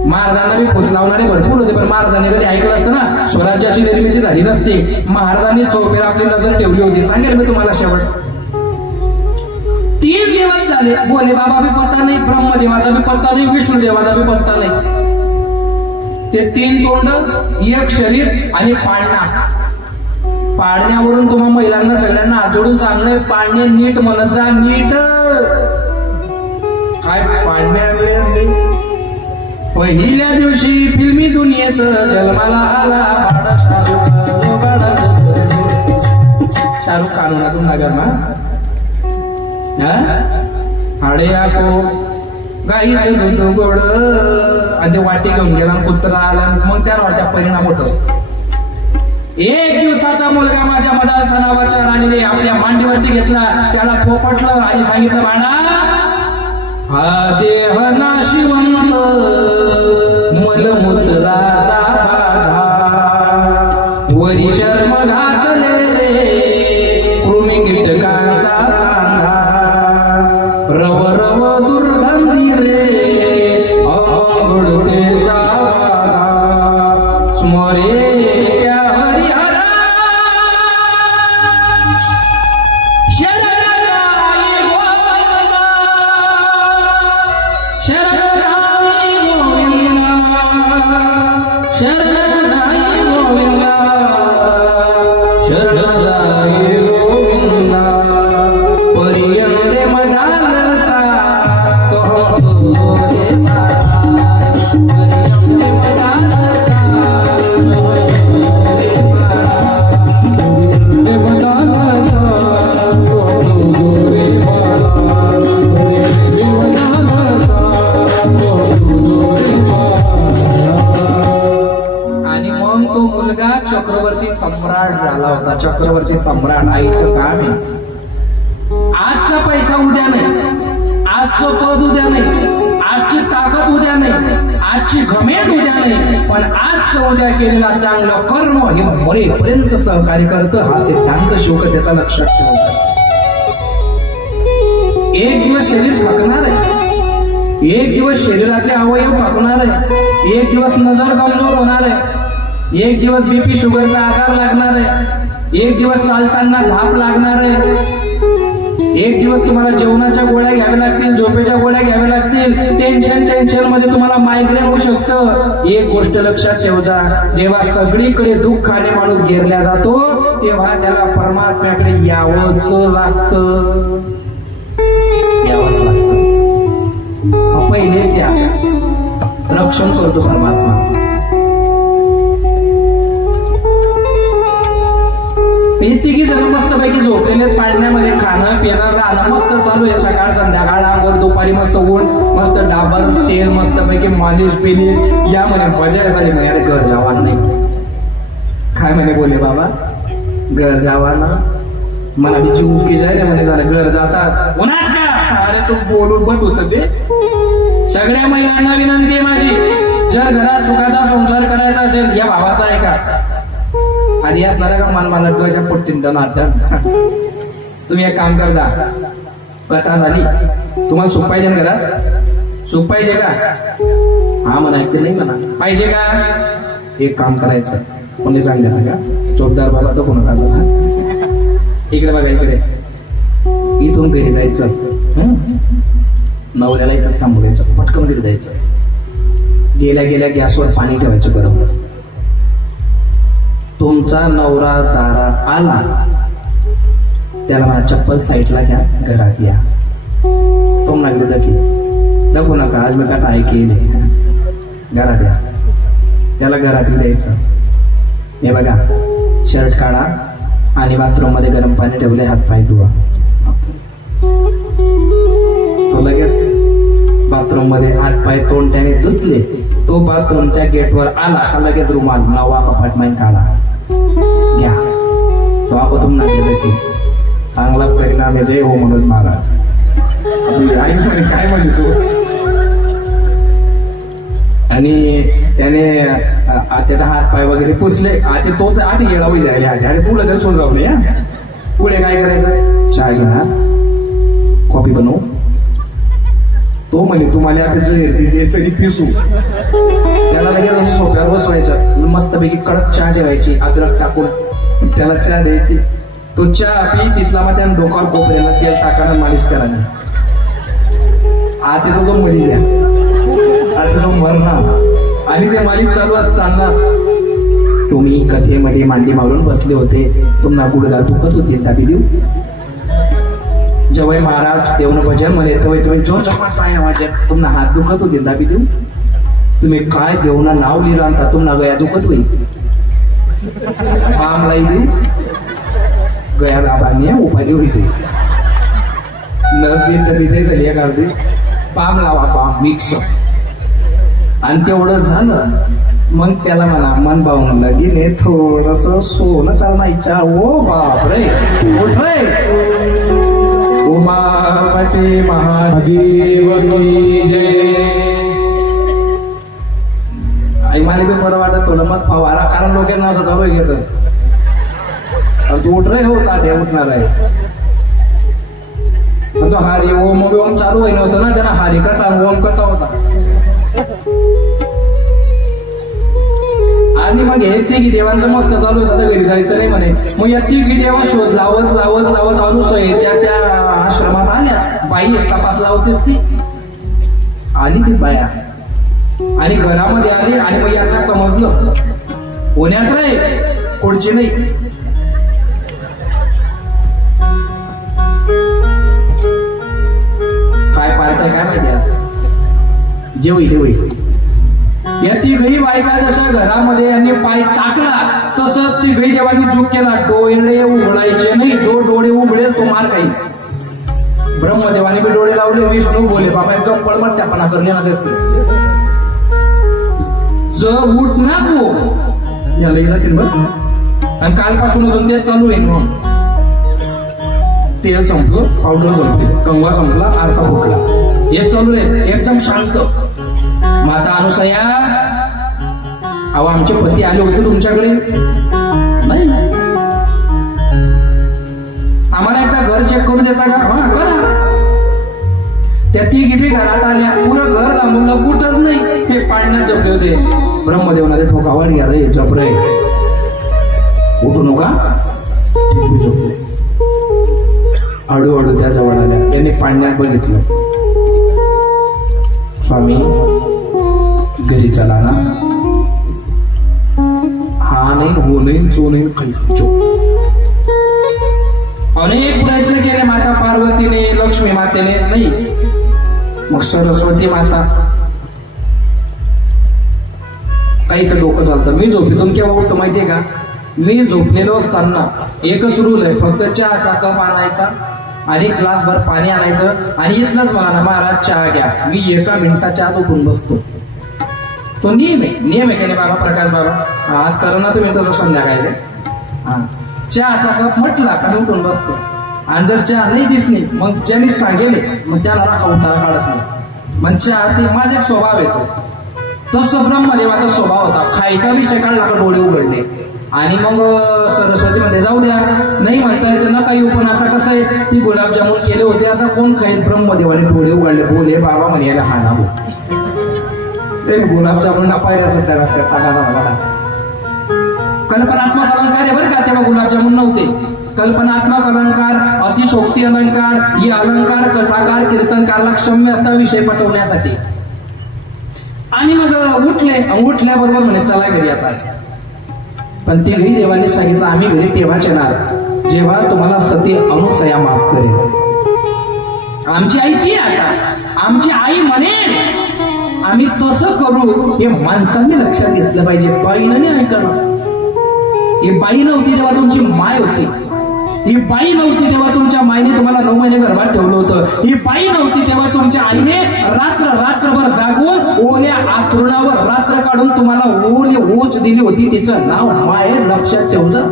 महाराजांना बी फुस लावणारे भरपूर होते पण महाराजांनी कधी ऐकलं असतं ना स्वराज्याची निर्मिती झाली नसते. महाराजांनी चौपेर आपली नजर ठेवली होती. सांगेल मी तुम्हाला शेवट 3 दिवस झाले. भोले बाबा बी पत्ता नाही, ब्रह्मदेवाचा बी पत्ता नाही, विष्णुदेवाचा बी पत्ता नाही. ते 3 तोंड 1 शरीर आणि पाळणा. पाळण्यावरून तुम्हा महिलांना सगळ्यांना हात जोडून सांगणं पाळणे नीट म्हणत जा. नीट काय पाळण्या पहिल्या दिवशी फिल्मी दुनियेत जन्माला आला बाळा शाहरुख खान होना तुम नगर में अड़े आपको गाईचं दूध गोड आणि ते वाटे घेऊन गेला कुत्रा आला मग त्याला परिणाम होत असतो. एक दिवसाचा मुलगा माझ्या मदारसा नावाच्या राणीने आपल्या मांडीवरती घेतला, त्याला थोपटलं आणि सांगितलं बाळा हा देह नाशिवंत मलमूत्रा वरी जन्म घातले कृमी कीटकांचा सांगा रव रव दुर्गंधी रे अवघडते स्मरे चक्रवर्ती सम्राट. आईचं काम आहे आजचा पैसा उद्या नाही, आजचं पद उद्या नाही, आजची ताकद उद्या नाही, आजची घमेंड उद्या नाही, पण आजचं उद्या केलेला चांगलं कर्म हे मरेपर्यंत सहकार्य करतं. हा सिद्धांत शोक त्याचा लक्षात ठेवतात. एक दिवस शरीर थकणार आहे, एक दिवस शरीरातले अवयव थकणार आहे, एक दिवस नजर कमजोर होणार आहे, एक दिवस बीपी शुगरचा आकार लागणार आहे, एक दिवस चालताना धाप लागणार आहे, एक दिवस तुम्हाला जेवणाच्या गोळ्या घ्याव्या लागतील, झोपेच्या गोळ्या घ्याव्या लागतील, टेन्शन मध्ये तुम्हाला मायग्रेन होऊ शकतं. एक गोष्ट लक्षात ठेवजा, जेव्हा सगळीकडे दुःखाने माणूस घेरल्या जातो तेव्हा त्याला परमात्म्याकडे यावंच लागतं. पहिलेच या रक्षण करतो परमात्मा. तिघी जण मस्त पैकी झोपलेले, पाडण्यामध्ये खाणं पिणं राहणं मस्त चालू आहे. सकाळ संध्याकाळ आंघोळ, दुपारी मस्त ऊन, मस्त डाबर तेल, मस्त पैकी मालिश बिलिश या म्हणे मजा झाली. म्हणे घर जावा नाही, काय म्हणे बोले बाबा घर जावा ना, मला बी जीव की जाय म्हणे झालं घर जातात उन्हात का. अरे तू बोलून बट होत ते. सगळ्या महिलांना विनंती आहे माझी, जर घरात सुखाचा संसार करायचा असेल या भावाचा आहे का आधी असणारा का मला डोळ्याच्या पोट्टीन नाट्य. तुम्ही एक काम करता, कथा झाली तुम्हाला सूप पाहिजे ना घरात, सूप पाहिजे का, हा म्हणा ऐकते नाही म्हणा पाहिजे का. एक काम करायचं कोणी सांगितलं का चोपदार बाबा तो कोण का इकडे बघा इकडे, इथून घरी जायचं, नवऱ्याला इथं थांबू द्यायचं, पटकन घरी जायचं, गेल्या गेल्या गॅसवर पाणी ठेवायचं गरम. तुमचा नवरा दारात आला त्याला मला चप्पल साईडला घ्या, घरात या. तो लागले दकी नको नका आज मी का ऐकेले, घरात या. त्याला घरात द्यायचं. हे बघा शर्ट काढा आणि बाथरूम मध्ये गरम पाणी ठेवले, हात पाय धुवा. तो लगेच बाथरूम मध्ये हात पाय तोंड त्याने धुतले. तो बाथरूमच्या गेटवर आला लगेच रुमाल नवा अपार्टमेंट काढा घ्या. तो आपण लागले की चांगला परिणाम आहे. जय हो मनोज महाराज. काय म्हणतो तू. आणि त्याने त्याचा हात पाय वगैरे पुसले. तो आठ गेळावी जायला अरे पुढे जर सोड जाऊ नये. पुढे काय करायचं, चहा घेणार, कॉफी बनवू. तो म्हणे तुम्हाला आता जर दिली तरी पिसू. त्याला लगेच असं सोप्यावर बसवायचं, मस्तपैकी कडक चहा ठेवायची, अद्रक टाकून त्याला चहा द्यायची. तो चहा पी, तिथला मग त्यानं डोक्यावर कोपऱ्याला तेल टाकायला मालिश करायला. आता तो मरी द्या, आता तो मरणार. आणि ते मालिश चालू असताना तुम्ही कथेमध्ये मांडी मारून बसले होते, तुम्हाला गुडघा दुखत होते, दाबी देऊ. जवळ महाराज देवनं भजन म्हणे तुम्ही जोर चपात पाय माझ्या तुम्हाला हात दुखत होते, दाबी देऊ. तुम्ही काय देवना नाव लिहिलं आणता, तुम्हाला गया दुखत होईल, पाम लाई देऊ, गयाला बांधणे उपाधी होईल. नस बिन तर बिजाई झाली आहे. पाम लावा पाम मिक्स. आणि तेवढं झालं मग त्याला म्हणा मन भावून लगीने थोडस सोनं करण्याच्या. ओ बाप रे उठय उमापती महादेव की जय. आई मला बी बरं वाटत थोडं मत फवारा कारण लोकांना असं घेत तू उठ रे होता ते उठणार आहे. तो हरी ओम ओम चालू होईन होतं ना त्यांना हरी कथा ओम कथा होता. आणि मग हे तिघी देवांचं मस्त चालू होतं आता घरी जायचं नाही म्हणे. मग या तिघी देवा शोध लावत लावत लावत अनुसयेच्या त्या आश्रमात आल्या. बाई एक तपास लावतेच ती आली ती बाया आणि घरामध्ये आली. आणि मग यांना समजलं पुण्यात रे पुढची नाही. काय पार्ट्या काय माहिती जेवई देवई. या तिघही बायका जशा घरामध्ये यांनी पाय टाकला तसं तिघही देवांनी चूक केला. डोळे उघडायचे नाही. जो डोळे उघडेल तो मार काही. ब्रह्मदेवाने बी डोळे लावले. विष्णू बोले बाबा एकदम पळमट्ट्यापणा करण्यात येते. जग उठ ना तू याला जातील बघ. आणि कालपासून अजून ते चालू आहे. मग तेल संपलं, पावडर संपली, कंगवा संपला, आरसा फुटला, हे चालू आहे एकदम शांत. माता अनुसया अहो आमचे पती आले होते तुमच्याकडे नाही. आम्हाला एकदा घर चेक करू देता का? हा करा. त्या तिघी बी घरात आल्या. पुरं घर दांबवलं कुठंच नाही. हे पाळण्यात जपले होते. ब्रह्मदेवनाचे ठोकावाड घ्या रे जप रे उठू नका. झोपले. हळूहळू त्या जवळ आल्या. त्यांनी पाळण्यात बघितलं. स्वामी घरी चला ना. हा नाही हो नाही तो नाही काही. अनेक प्रयत्न केले माता पार्वतीने लक्ष्मी मातेने नाही. मग सरस्वती माता काही तर डोकं चालतं. मी झोपेतून केव्हा उठतो माहितीये का? मी झोपलेलो असताना एकच रूल आहे. फक्त चहाचा कप आणायचा आणि ग्लासभर पाणी आणायचं आणि इथलंच मला ना महाराज चहा घ्या. मी 1 मिनिटाच्या आत उठून बसतो. तो नियम आहे का नाही बाबा प्रकाश बाबा? आज करा ना तुम्ही तसं संध्याकाळी. हा चहाचा कप म्हटला का मी उठून बसतो. आणि जर चहा नाही दिसली मग ज्यांनी सांगेल मग त्याला राखा उतारा काढत नाही. मग चहा ते माझा एक स्वभाव येतो. तसं ब्रह्मदेवाचा स्वभाव होता. खायचा विषय काढला का डोळे उघडले. आणि मग सरस्वती मध्ये जाऊ द्या नाही म्हणता येतं ना काही. पण आता कसं आहे ती गुलाबजामुन केले होते. आता कोण खाईल? ब्रह्मदेवाने डोळे उघडले. बोले बाबा म्हणे याला हा ना बोल. गुलाबजामुन पाहिजे असं त्याला टाका. कल्पनात्मक अलंकार आहे बरं का. तेव्हा गुलाबजामुन नव्हते. कल्पनात्मक अलंकार, अतिशोक्ती अलंकार, ही अलंकार कथाकार कीर्तनकारला क्षम्य असता विषय पटवण्यासाठी. आणि मग उठल्याबरोबर म्हणे चला घरी आता. पण तिघही देवांनी सांगितलं आम्ही घरी तेव्हाच येणार जेव्हा तुम्हाला सती अनुसया माफ करेल. आमची आई ती आता आमची आई म्हणेल आम्ही तसं करू. हे माणसांनी लक्षात घेतलं पाहिजे. बाईनं नाही ऐकलं. ही बाई नव्हती तेव्हा तुमची माय होती. ही बाई नव्हती तेव्हा तुमच्या माईने तुम्हाला 9 महिने गर्भात ठेवलं होतं. ही बाई नव्हती तेव्हा तुमच्या आईने रात्रभर जागून ओल्या आतरुणावर रात्र काढून तुम्हाला ओली ओच दिली होती. तिचं नाव माय लक्षात ठेवलं.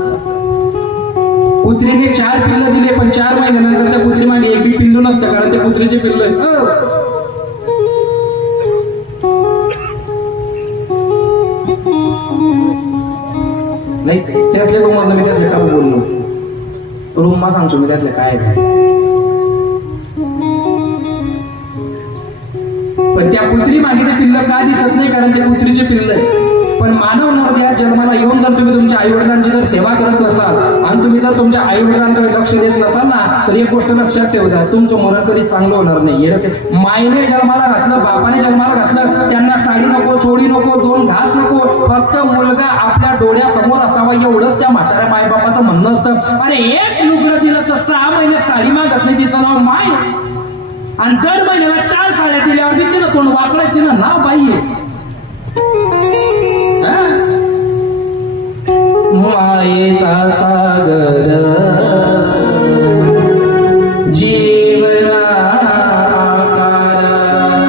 कुत्रीने 4 पिल्लं दिले पण 4 महिन्यानंतर त्या कुत्री मागे एक बी पिल्लू नसतं कारण त्या कुत्रीचे पिल्ल नाही. त्यातल्या रूममधनं मी त्यातले का बोललो. रूम सांगतो मी त्यातले काय पण त्या कुत्री मागे ते पिल्ल का दिसत नाही कारण ते कुत्रीचे पिल्ल आहे. पण मानव नर जन्माला येऊन जर तुम्ही तुमच्या आई वडिलांची जर सेवा करत नसाल आणि तुम्ही जर तुमच्या आई वडिलांकडे लक्ष देत नसाल ना तर एक गोष्ट लक्षात ठेवू द्या तुमचं मरण कधी चांगलं होणार नाही. मायने जन्माला घातलं, बापाने जन्माला घातलं, त्यांना साडी नको, चोडी नको, 2 घास नको, फक्त मुलगा आपल्या डोळ्यासमोर असावा एवढंच त्या म्हाताऱ्या मायबापाचं म्हणणं असतं. अरे एक लुगडं दिलं तर 6 महिने साडी मागत नाही. तिचं नाव माय. आणि दर महिन्याला 4 साड्या दिल्यावर मी तिनं तोंड वाकडं तिनं नाव बाई आहे. मायेचा सागर जीवना आकार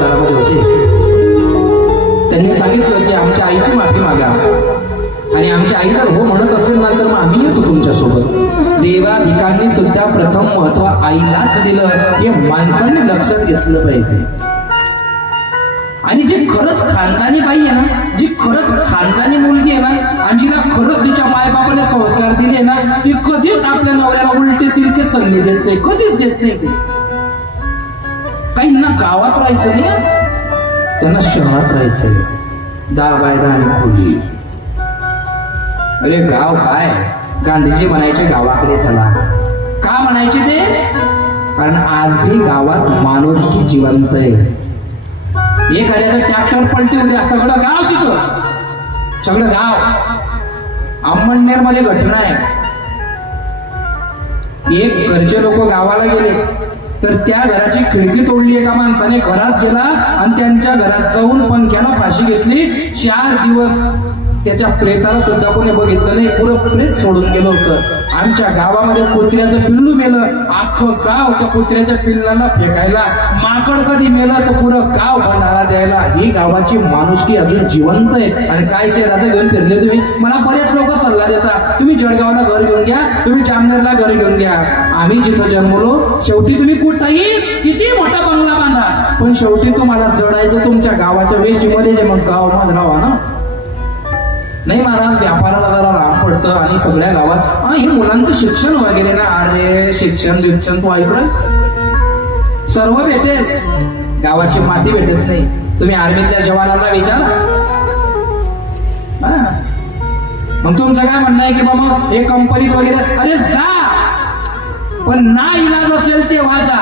अवतारामध्ये होते. त्यांनी सांगितलं की आमच्या आईची माफी मागा आणि आमच्या आई जर हो म्हणत असेल ना तर मग आम्ही येतो तुमच्यासोबत. देवाधिकांनी सुद्धा प्रथम महत्व आईलाच दिलं हे माणसांनी लक्षात घेतलं पाहिजे. आणि जी खरंच खानदानी बाई आहे ना, जी खरंच खानदानी मुलगी आहे ना, आणि जिला खरंच तिच्या मायबापाने संस्कार दिले ना, ती कधीच आपल्या नवऱ्याला उलटे तिरके सल्ले देत नाही, कधीच देत नाही. काहींना गावात राहायचं नाही, त्यांना शहरात राहायचंय. 10 बाय 10 आणि खोली. अरे गाव काय, गांधीजी म्हणायचे गावाकडे चला. का म्हणायचे ते? कारण आज भी गावात माणुसकी जिवंत आहे. एखाद्याचा ट्रॅक्टर पलटी द्या, सगळं गाव तिथं, सगळं गाव. अंमळनेर मध्ये घटना आहे. एक घरचे लोक गावाला गेले तर त्या घराची खिडकी तोडली एका माणसाने, घरात गेला आणि त्यांच्या घरात जाऊन पंख्याला फाशी घेतली. 4 दिवस त्याच्या प्रेताला सुद्धा कोणी बघितलं नाही, पुरं प्रेत सोडून गेलं होतं. आमच्या गावामध्ये कुत्र्याचं पिल्लू मेलं, अख्खं गाव त्या कुत्र्याच्या पिल्लाला फेकायला. माकड कधी मेलं तर पुरं गाव भंडारा द्यायला. ही गावाची माणुसकी अजून जिवंत आहे. आणि काय शहराचं घेऊन फिरले तुम्ही? मला बरेच लोक सल्ला देतात, तुम्ही जळगावला घर घेऊन घ्या, तुम्ही जामनेरला घर घेऊन घ्या. आम्ही जिथं जन्मलो, शेवटी तुम्ही कुठंही किती मोठा बंगला बांधा, पण शेवटी तुम्हाला जडायचं तुमच्या गावाच्या वेशीमध्ये जे, मग गाव मध्ये राहा ना. नाही महाराज, व्यापाराला जरा राम पडतं आणि सगळ्या गावात हे मुलांचं शिक्षण वगैरे ना. अरे शिक्षण तू ऐकलं, सर्व भेटेल, गावाची माती भेटत नाही. तुम्ही आर्मीतल्या जवानांना विचारा. मग तुमचं काय म्हणणं आहे की बाबा हे कंपनीत वगैरे, अरे जा, पण ना इलाज असेल तेव्हा जा.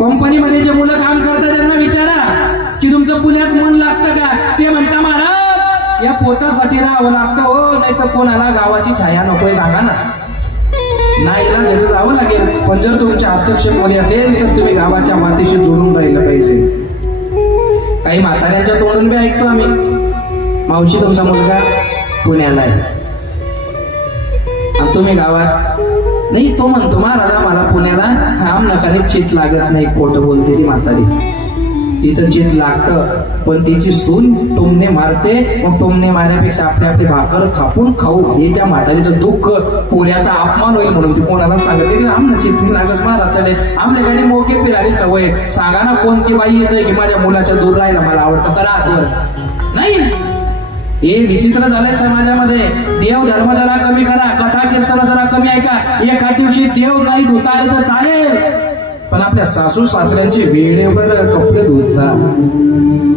कंपनीमध्ये जे मुलं काम करतात त्यांना विचारा की तुमचं पुण्यात मन लागतं का? ते म्हणता महाराज या पोटासाठी राहावं लागतं हो, नाही तर कोणाला गावाची छाया नकोय, सांगा ना. नाही ना, जावं लागेल. पण जर तुमचे हस्तक्षेप कोणी असेल तर तुम्ही गावाच्या मातीशी जोडून राहिलं पाहिजे. काही म्हाताऱ्यांच्या तोंडून बी ऐकतो आम्ही, मावशी तुमचा मुलगा पुण्याला आहे आणि तुम्ही गावात नाही. तो म्हणतो महाराजा मला पुण्याला थांब नका, चित लागत नाही. खोटं बोलते ती म्हातारी. तिचं चित लागतं, पण तिची सून टोमणे मारते. मग टोमणे मारण्यापेक्षा आपली भाकर थापून खाऊ, हे त्या म्हातारीचं दुःख, पोऱ्याचा अपमान होईल म्हणून ती कोणाला सांगते की आमना चित लागच मारते. आपल्याकडे मोके पिराडी सवय. सांगा ना कोणती बाई येते की माझ्या मुलाच्या दूर राहायला मला आवडतं, करा आजवर नाही. हे विचित्र झालंय समाजामध्ये. देव धर्म जरा कमी करा, कथा कीर्तन जरा कमी ऐका. एका दिवशी देव नाही धुता आले तर चालेल, पण आपल्या सासू सासऱ्यांचे वेळेवर कपडे धुत जा.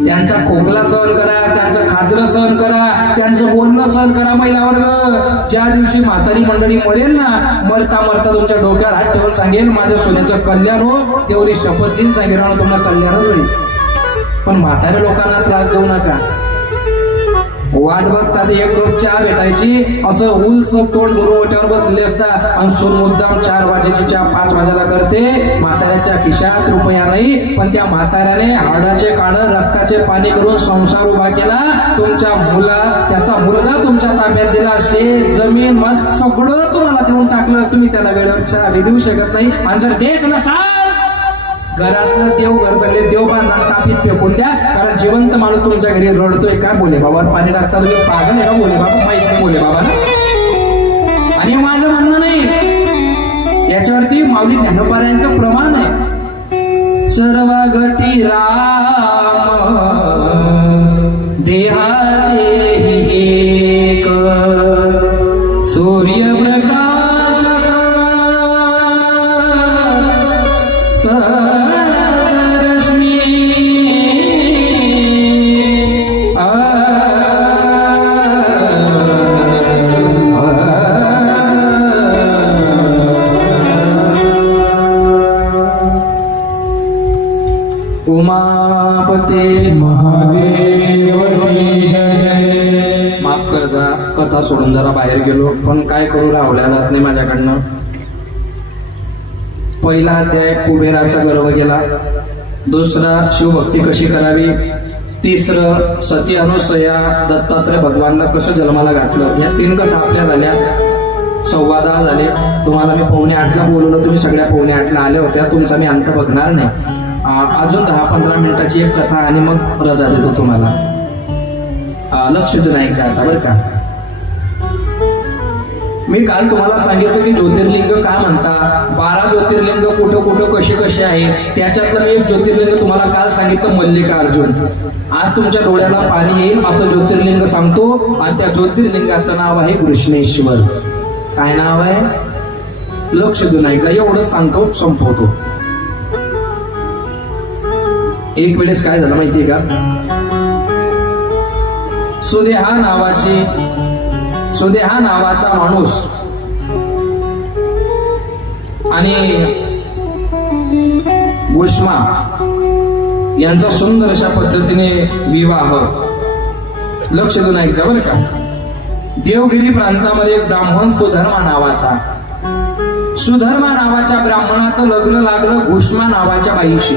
त्यांचा खोकला सहन करा, त्यांचं खाजरं सहन करा, त्यांचं बोलणं सहन करा. महिला वर्ग, ज्या दिवशी म्हातारी मंडळी मरेल ना, मरता मरता तुमच्या डोक्यावर हात ठेवून सांगेल माझ्या सोन्याचं कल्याण हो, तेवढी शपथ घेऊन सांगेल तुम्हाला कल्याणच होईल. पण म्हाताऱ्या लोकांना त्रास देऊ नका. वाट बघतात एक कप चहा भेटायची, असं उलस तोंड गुरुवट्यावर बसले असतात आणि सून मुद्दाम 4 वाजेची चहा 5 वाजेला करते. म्हाताऱ्याच्या खिशात रुपया नाही, पण त्या म्हाताऱ्याने हाडाचे काढ रक्ताचे पाणी करून संसार उभा केला. तुमच्या त्याचा मुलगा तुमच्या ताब्यात दिला, शेत जमीन मग सगळं तुम्हाला देऊन टाकलं. तुम्ही त्याला वेळेवर चहा देऊ शकत नाही. आणि जर देत नसाल, घरातलं देवघर सगळे देव बांधून तापीत फेकून द्या. कारण जिवंत माणूस तुमच्या घरी रडतोय, काय बोले बाबा पाणी टाकता तुम्ही पागल आहे का? बोले बाबा माहित नाही बोले बाबा ना. आणि माझं म्हणणं नाही, याच्यावरती माऊली ज्ञानोबारायांचं प्रमाण आहे. सर्व घटी राम देहाते एक, सूर्यप्रकाश उमापते महादेव. माफ कर जरा, कथा सोडून जरा बाहेर गेलो, पण काय करू, राहवल्या जात नाही माझ्याकडनं. पहिला अध्याय कुबेराचा गर्व गेला. दुसरा शिवभक्ती कशी करावी. तिसरं सती अनुसया दत्तात्रय भगवानला कसं जन्माला घातलं. या 3 कथा आपल्या झाल्या. 10:15 झाले. तुम्हाला मी 7:45ला बोलवलं, तुम्ही सगळ्या 7:45ला आल्या होत्या. तुमचा मी अंत बघणार नाही. अजून 10-15 मिनिटाची एक कथा आणि मग रजा देतो तुम्हाला. लक्ष देऊन ऐका आता बरं का. मी काल तुम्हाला सांगितलं की ज्योतिर्लिंग का म्हणता, 12 ज्योतिर्लिंग कुठं कुठं कसे कसे आहे. त्याच्यातलं मी एक ज्योतिर्लिंग तुम्हाला काल सांगितलं, मल्लिकार्जुन. आज तुमच्या डोळ्याला पाणी येईल असं ज्योतिर्लिंग सांगतो, आणि त्या ज्योतिर्लिंगाचं नाव आहे कृष्णेश्वर. काय नाव आहे? लक्ष देऊन ऐका, एवढंच सांगतो, संपवतो. एक वेळेस काय झालं माहितीये का, सुदेहा नावाचा माणूस आणि घुष्मा यांचा सुंदर अशा पद्धतीने विवाह. लक्ष देऊन ऐका बरं का. देवगिरी प्रांतामध्ये एक ब्राह्मण सुधर्मा नावाच्या ब्राह्मणाचं लग्न लागलं घुष्मा नावाच्या बाईशी.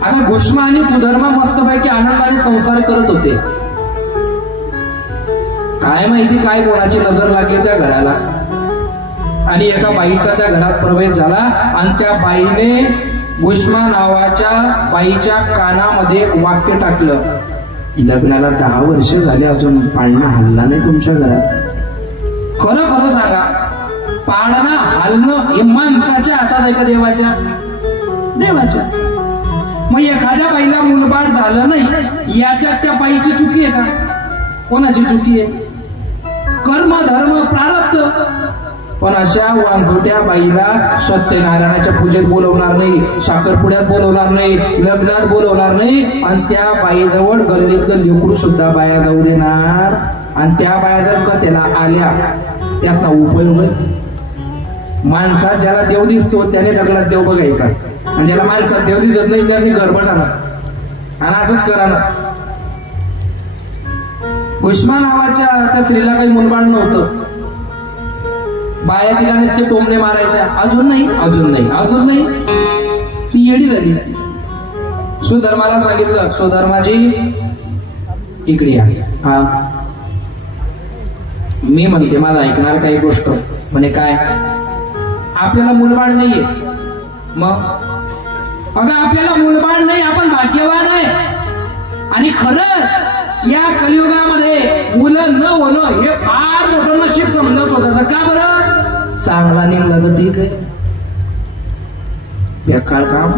आता घुष्मा आणि सुधर्मा मस्तपैकी आनंदाने संसार करत होते. काय माहिती काय कोणाची नजर लागली त्या घराला, आणि एका बाईचा त्या घरात प्रवेश झाला, आणि त्या बाईने घुष्मा नावाच्या बाईच्या कानामध्ये वाक्य टाकलं, लग्नाला 10 वर्ष झाले अजून पाळणा हल्ला नाही तुमच्या घरात. खरं खरं सांगा, पाळणा हलणं हे माणसाच्या हातात आहे का देवाच्या? मग एखाद्या बाईला मुलबाळ झालं नाही, याच्यात त्या बाईची चुकी आहे का? कोणाची चुकी आहे? कर्म धर्म प्रारब्ध. पण अशा वांझोट्या बाईला सत्यनारायणाच्या पूजेत बोलवणार नाही, साखरपुड्यात बोलवणार नाही, लग्नात बोलवणार नाही, आणि त्या बाईजवळ गल्लीतलं लेकरू सुद्धा बाया जाऊ देणार. आणि त्या बाया जर का त्याला आल्या, त्याचा उपयोग आहे. माणसात ज्याला देव दिसतो त्याने दगडात देव बघायचा, आणि ज्याला माणसात देव दिसत नाही त्याने गडबड आणा, आणि असंच करा ना. घुष्मा नावाच्या त्या स्त्रीला काही मुलबाळ नव्हतं. बाया तिला नुसते टोमणे मारायच्या, अजून नाही. ती येडी झाली. सुधर्माला सांगितलं, सुधर्माजी इकडे या. हा, मी म्हणते मला ऐकणार काही गोष्ट. म्हणे काय? आपल्याला मुलबाळ नाहीये. मग अगं आपल्याला मुलबाळ नाही, आपण भाग्यवान आहे. आणि खरंच या कलियुगामध्ये मुलं न होणं हे फार मोठं नशीब समजत होतं. का बरं? चांगला नेमला तर ठीक आहे, बेकार काम.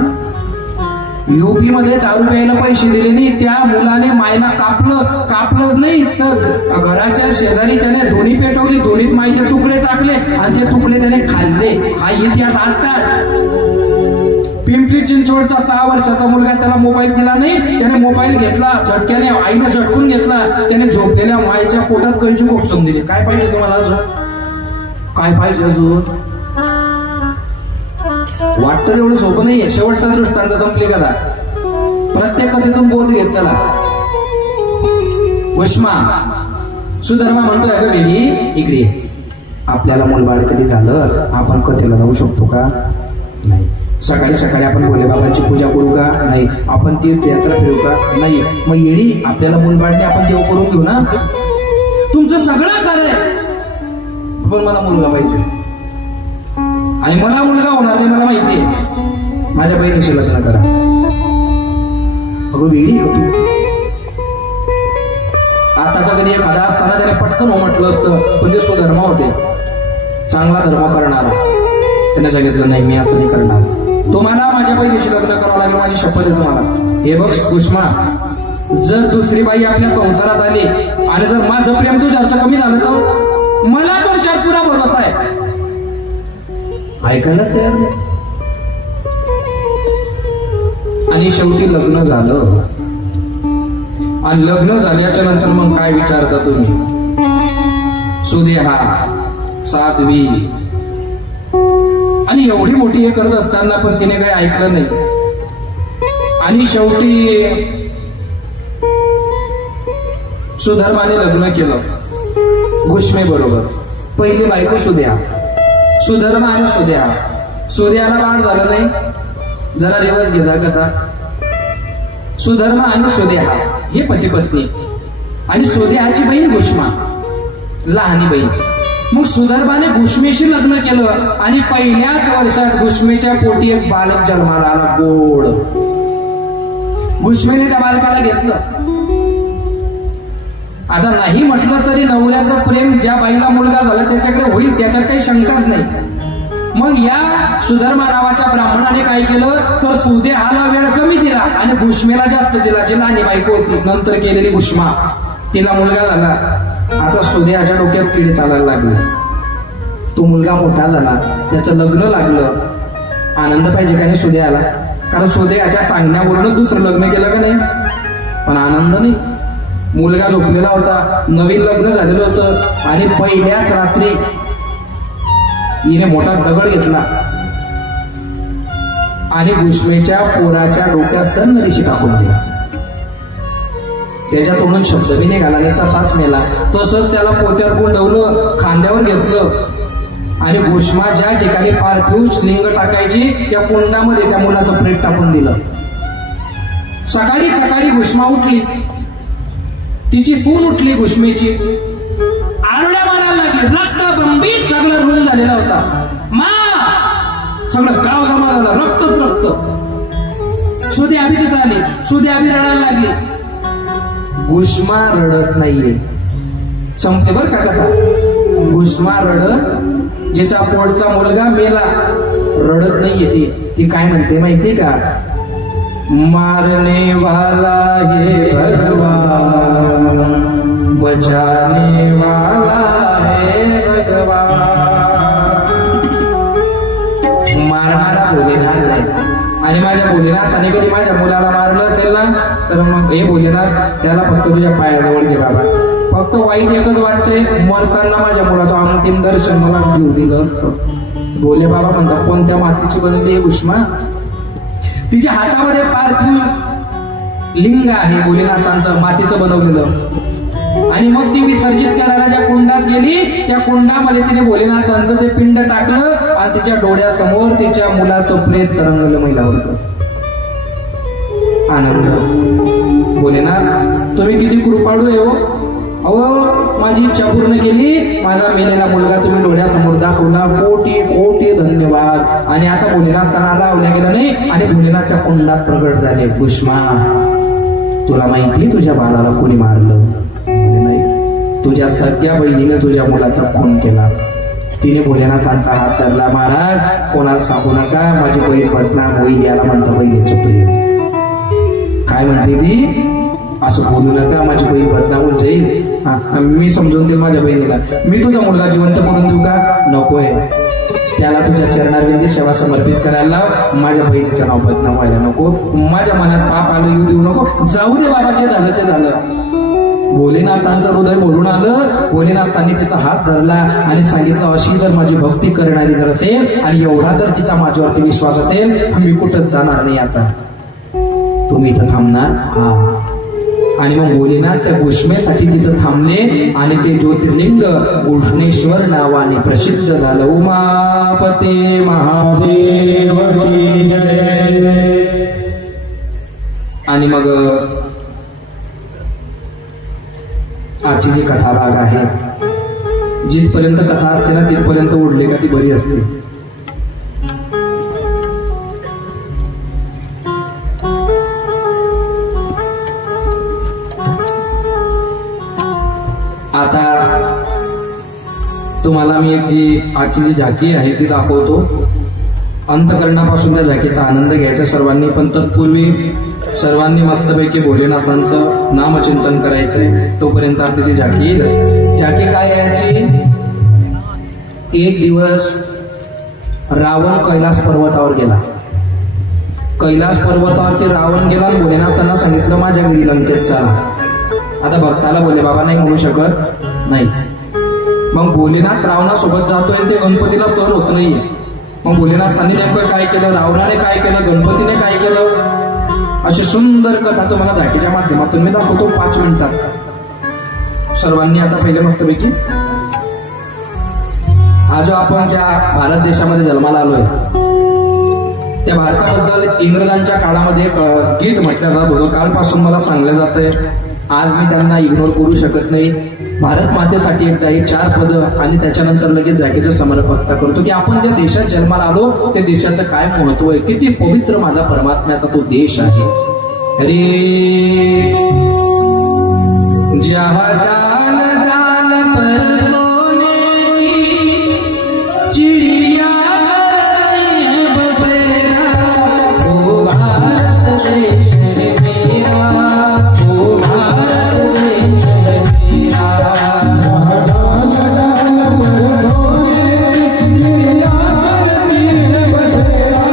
युपी मध्ये दारू प्यायला पैसे दिले नाही, त्या मुलाने मायला कापलं नाही तर घराच्या शेजारी त्याने धोनी पेटवली, धोनीत माईचे तुकडे टाकले, आणि ते तुकडे त्याने खाल्ले. हा इतिहास आताच. पिंपरी चिंचवडचा 6 वर्षाचा मुलगा, त्याला मोबाईल दिला नाही, त्याने मोबाईल घेतला झटक्याने, आईनं झटकून घेतला, त्याने झोपलेल्या मायच्या पोटात कैची खोपसून दिली. काय पाहिजे तुम्हाला अजून? काय पाहिजे अजून? वाटतं एवढं सोपं नाहीये. शेवटचा दृष्टांत संपले का? प्रत्येक कथेतून बोध घेत चला. घुष्मा सुधर्मा म्हणतोय, अगं बेली इकडे, आपल्याला मुलबाळ कधी झालं, आपण कथेला जाऊ शकतो का? नाही. सकाळी सकाळी आपण भोले बाबांची पूजा करू का? नाही. आपण तीर्थयात्रा फिरू का? नाही. मग येडी, आपल्याला मुलबाळने आपण देव करून घेऊ ना. तुमचं सगळं करे, पण मला मुलगा पाहिजे, आणि मला मुलगा होणार नाही मला माहितीये. माझ्या बहिणीशी लग्न करा. अगं वेडी होती. आताचा कधी एखादा असताना त्याने पटकन म्हटलं असतं, पण ते सुधर्म होते, चांगला धर्म करणारा. त्याने सांगितलं नाही, मी असं नाही करणार, तुम्हाला माझ्या बहिणीशी लग्न करावं लागेल, माझी शपथ आहे तुम्हाला. हे बघ घुष्मा, जर दुसरी बाई आपल्या संसारात आली आणि जर माझं प्रेम तुझ्यावरचं कमी झालं तर मला तुमच्यावर पुरा भरोसा आहे. ऐकायलाच तयार नाही. आणि शेवटी लग्न झालं, आणि लग्न झाल्याच्या नंतर मग काय विचारता तुम्ही? सुदेहा साध्वी, आणि एवढी मोठी हे करत असताना पण तिने काही ऐकलं नाही. आणि शेवटी सुधर्माने लग्न केलं घुष्मे बरोबर. पहिली बायको सुदेहा, सुधर्मा आणि सुदेहाला बाळ झालं नाही. जरा रिवर्स घेता कथा. सुधर्मा आणि सुदेहा हे पती पत्नी, आणि सुदेहाची बहीण घुष्मा लहानी बहीण. मग सुधर्माने भुष्मेशी लग्न केलं आणि पहिल्याच वर्षात भुष्मेच्या पोटी एक बालक जन्माला आला, गोड. भुष्मेने त्या बालकाला घेतलं. आता नाही म्हटलं तरी नवऱ्याचं प्रेम ज्या बाईला मुलगा झाला त्याच्याकडे होईल, त्याच्यात काही शंकाच नाही. मग या सुधर्मा नावाच्या ब्राह्मणाने काय केलं तर सुदेहाला वेळ कमी दिला आणि भुष्मेला जास्त दिला. जी लहानी बायको होती नंतर केलेली भुष्मा, तिला मुलगा झाला. आता सुदेहाच्या डोक्यात किडे चालायला लागले. तो मुलगा मोठा झाला, त्याचं लग्न लागलं. आनंद पाहिजे का नाही सुदेहाला? कारण सुदेहाच्या सांगण्यावरून दुसरं लग्न केलं का नाही, पण आनंद नाही. मुलगा झोपलेला होता, नवीन लग्न झालेलं होतं आणि पहिल्याच रात्री हिने मोठा दगड घेतला आणि भुष्मेच्या पोराच्या डोक्यात तन्न दिशी टाकून दिला. त्याच्या तोंडून शब्द बी निघाला नाही, तसाच मेला. तसंच त्याला पोत्यात गुंडवलं, खांद्यावर घेतलं आणि भुष्मा ज्या ठिकाणी पार्थिव लिंग टाकायची त्या कुंडामध्ये त्या मुलाचं प्रेत टाकून दिलं. सकाळी सकाळी भुष्मा उठली, तिची सून उठली भुष्मेची, आरड्या मारायला लागली. रक्तबंबीत सगळं ऋण झालेला होता. मा सगळं गाव जमा झालं, रक्तच रक्त. सुदे आभी तिथं आली, सुदे आभी रडायला लागली. भुष्मा रडत नाहीये, संपते बर का कथा. भुष्मा रडत, जिचा पोटचा मुलगा मेला, रडत नाहीये. ती काय म्हणते माहितीये का? मारने वाला हे भगवान, बचाने वाला हे भगवान. मारणारा भोलेनाथ आहे आणि माझ्या भोलेनाथाने कधी माझ्या मुलाला मारलं असेल ना तर मग हे भोलेनाथ त्याला फक्त तुझ्या पायाजवळ घे बाबा. फक्त वाईट एकच वाटते, मरताना माझ्या मुलाचं अंतिम दर्शन मला घेऊ दिलं असतं. भोले बाबा म्हणतात कोणत्या मातीची बनली भुष्मा? तिच्या हातामध्ये पार्थिव लिंग आहे भोलेनाथांचं, मातीचं बनवलेलं. आणि मग ती विसर्जित करायला ज्या कुंडात गेली त्या कुंडामध्ये तिने भोलेनाथांचं ते पिंड टाकलं आणि तिच्या डोळ्यासमोर तिच्या मुलाचं प्रेत तरंगलं महिलावर. आनंद. भोलेनाथ तुम्ही किती कृपाळू आहे हो. अहो माझी इच्छा पूर्ण केली, माझा मेलेला मुलगा तुम्ही डोळ्यासमोर दाखवला, कोटी कोटी धन्यवाद. आणि आता भोलेनाथांना लावल्या गेलं नाही आणि भोलेनाथ त्या कुंडात प्रगट झाले. भुष्मा तुला माहिती तुझ्या बाळाला कोणी मारलं? तुझ्या सगळ्या बहिणीने तुझ्या मुलाचा खून केला. तिने भोलेनाथांचा हात धरला. महाराज कोणाला सांगू नका, माझी बहीण बदनाम होईल, याला म्हणतं बहिणीचं प्रेम. काय म्हणते ती? असं बोलू नका, माझी बहीण बदनाम होऊन जाईल. मी समजून देईल माझ्या बहिणीला. मी तुझा मुलगा जिवंत करून देऊ का? नकोय. त्याला तुझ्या चरणारविंदी सेवा समर्पित करायला लाव. माझ्या बहिणीचं नाव बदनाम व्हायला नको, माझ्या मनात पाप आलं येऊ देऊ नको. जाऊ दे बाबा, जे झालं ते झालं. भोलेनाथांचं हृदय बोलून आलं. भोलेनाथांनी तिचा हात धरला आणि सांगितलं अशी जर माझी भक्ती करणारी जर असेल आणि एवढा जर तिचा माझ्यावरती विश्वास असेल, मी कुठंच जाणार नाही. आता तुम्ही इथं थांबणार? हा. आणि मग भोलेनाथ त्या भुष्मेसाठी तिथं थांबले आणि ते ज्योतिर्लिंग भूषणेश्वर नावाने प्रसिद्ध झालं. उमापते महादेव. आणि मग आजची जी कथा भाग आहे, जिथपर्यंत कथा असते ना तिथपर्यंत ओढले का ती बरी असते. आता तुम्हाला मी एक जी आजची जी झाकी आहे ती दाखवतो. अंतकरणापासून त्या झाकीचा आनंद घ्यायचा सर्वांनी, पण तत्पूर्वी सर्वांनी मस्तपैकी भोलेनाथांचं नामचिंतन करायचंय. तोपर्यंत आपली ती झाकी येईल. झाकी काय याची? एक दिवस रावण कैलास पर्वतावर गेला. कैलास पर्वतावरती रावण गेला आणि भोलेनाथांना सांगितलं माझ्या घरी लंकेत चला. आता भक्ताला बोले बाबा नाही म्हणू शकत नाही. मग भोलेनाथ रावणासोबत जातोय, ते गणपतीला सहन होत नाहीये. मग भोलेनाथांनी नेमकं काय केलं, रावणाने काय केलं, गणपतीने काय केलं, अशी सुंदर कथा तुम्हाला झाकीच्या माध्यमातून मी दाखवतो 5 मिनिटात. सर्वांनी आता पहिले मस्तपैकी हा जो आपण ज्या भारत देशामध्ये जन्माला आलोय त्या भारताबद्दल इंग्रजांच्या काळामध्ये एक गीत म्हटलं जात होतं. कालपासून मला सांगलं जातंय आज मी त्यांना इग्नोर करू शकत नाही. भारत मातेसाठी एकदा हे 4 पदं आणि त्याच्यानंतर लगेच जागेचं समर्पण करतो की आपण ज्या देशात जन्माला आलो त्या देशाचं काय महत्व आहे, किती पवित्र माझा परमात्म्याचा तो देश आहे. अरे जहाँ डाल डाल पर सोने की चिड़िया बसेरा, ओ भारत देश मेरा, ओ भारत देश मेरा. जहाँ डाल डाल पर सोने की चिड़िया बसेरा,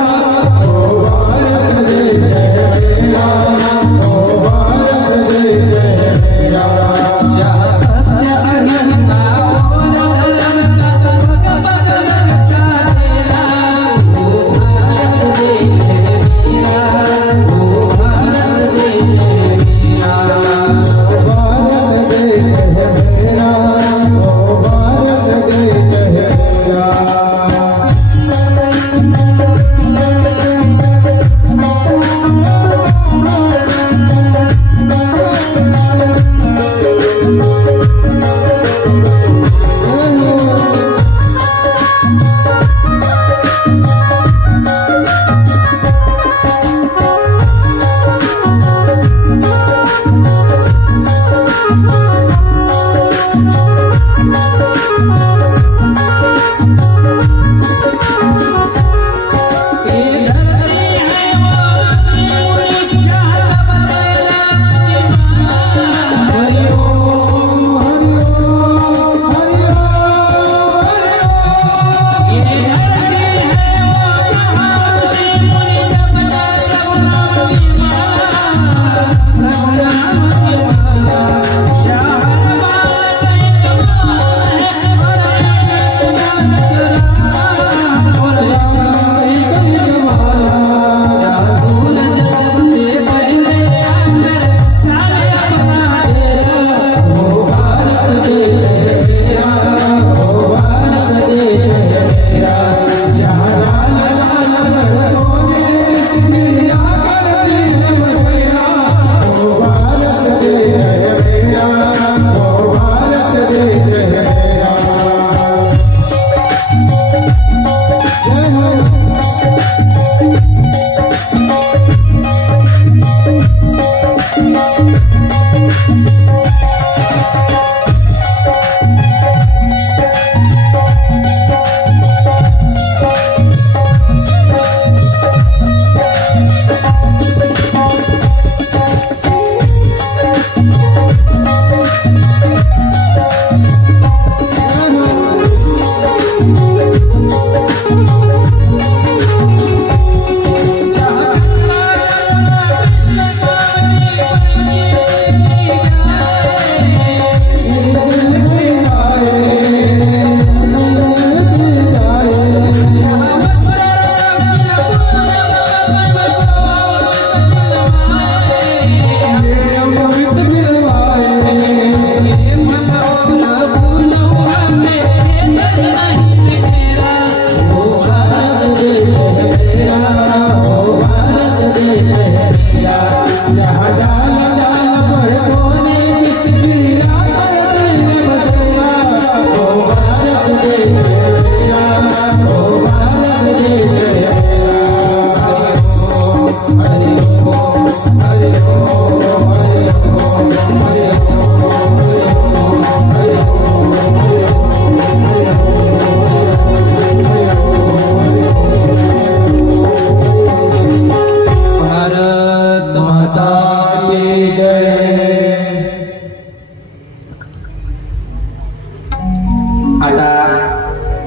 ओ भारत देश मेरा, ओ भारत देश मेरा. जहाँ सत्य अहिंसा और धर्म का पग पग लगता तेरा, ओ भारत देश मेरा, ओ भारत देश मेरा, ओ भारत देश मेरा, ओ भारत देश मेरा.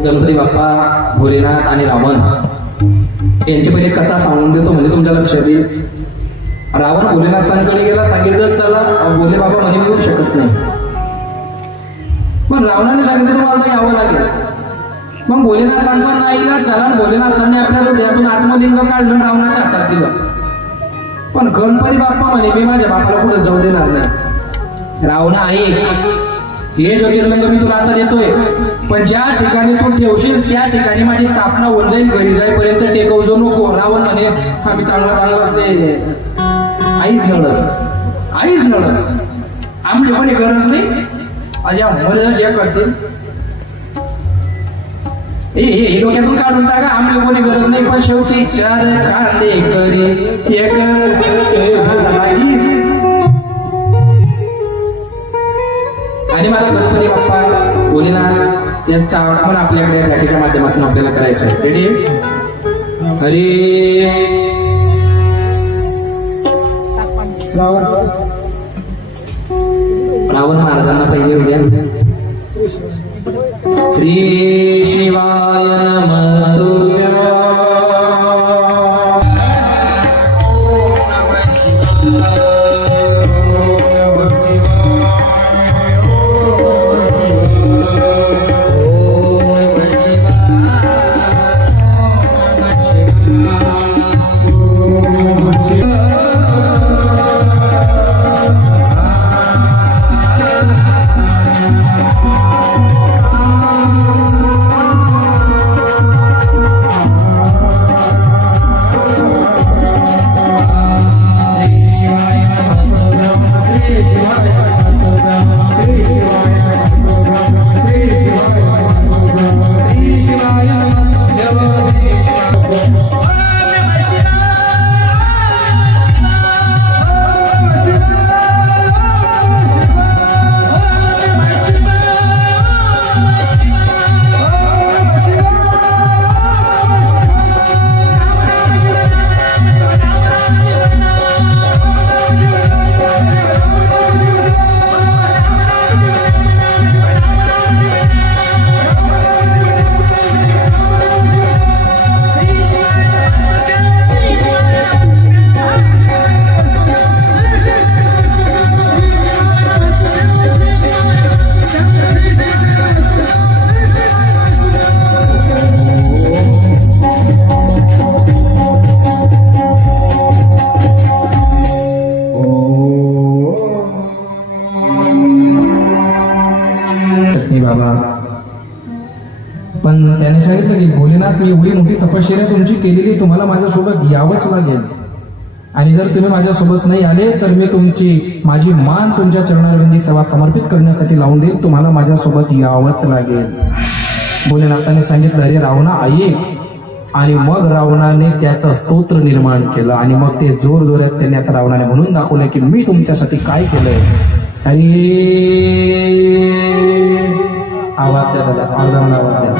गणपती बाप्पा, भोलेनाथ आणि रावण यांची पहिले कथा सांगून देतो म्हणजे तुमच्या लक्षात येईल. रावण भोलेनाथांकडे गेला, सांगितलं चला भोले बाबा म्हणे मी येऊ शकत नाही. पण रावणाने सांगितलं तुम्हाला तर यावं लागेल. मग भोलेनाथांचा नाईला झाला, भोलेनाथांनी आपल्या हृदयातून आत्मलिंग काढलं रावणाच्या हातात दिलं. पण गणपती बाप्पा म्हणे मी माझ्या बापाला पुढे जाऊ देणार नाही. रावण आहे हे ज्योतिर्लिंग मी तुला आता देतोय, पण ज्या ठिकाणी तू ठेवशील त्या ठिकाणी माझी स्थापना होऊन जाईल, घरी जाईपर्यंत टेकवू जो नको. रावण म्हणे आम्ही चांगला ते आईच नळस. आमली कोणी करत नाही अजय मरदच हे करतील हे डोक्यातून काढून टाका आमली कोणी करत नाही पण शेवटी चार कांदे करी एक आणि मला गणपती बाप्पा भोलेनाथ याचा आवड पण आपल्याकडे या जातीच्या माध्यमातून आपल्याला करायचं आहे रेडी हरी रावण महाराजांना पहिले उद्या श्री शिवाय नमः पण त्याने सांगितलं की भोलेनाथ मी एवढी मोठी तपश्चर्या तुमची केलेली तुम्हाला माझ्यासोबत यावंच लागेल आणि जर तुम्ही माझ्यासोबत नाही आले तर मी माझी मान तुमच्या चरणारविंदी सेवा समर्पित करण्यासाठी लावून देईल तुम्हाला माझ्यासोबत यावंच लागेल. भोलेनाथाने सांगितलं अरे रावणा ऐक आणि मग रावणाने त्याचं स्तोत्र निर्माण केलं आणि मग ते जोर जोरात त्यांनी आता रावणाने म्हणून दाखवलं की मी तुमच्यासाठी काय केलंय. अरे आवाज द्या दादा अर्धांना आवाज द्या.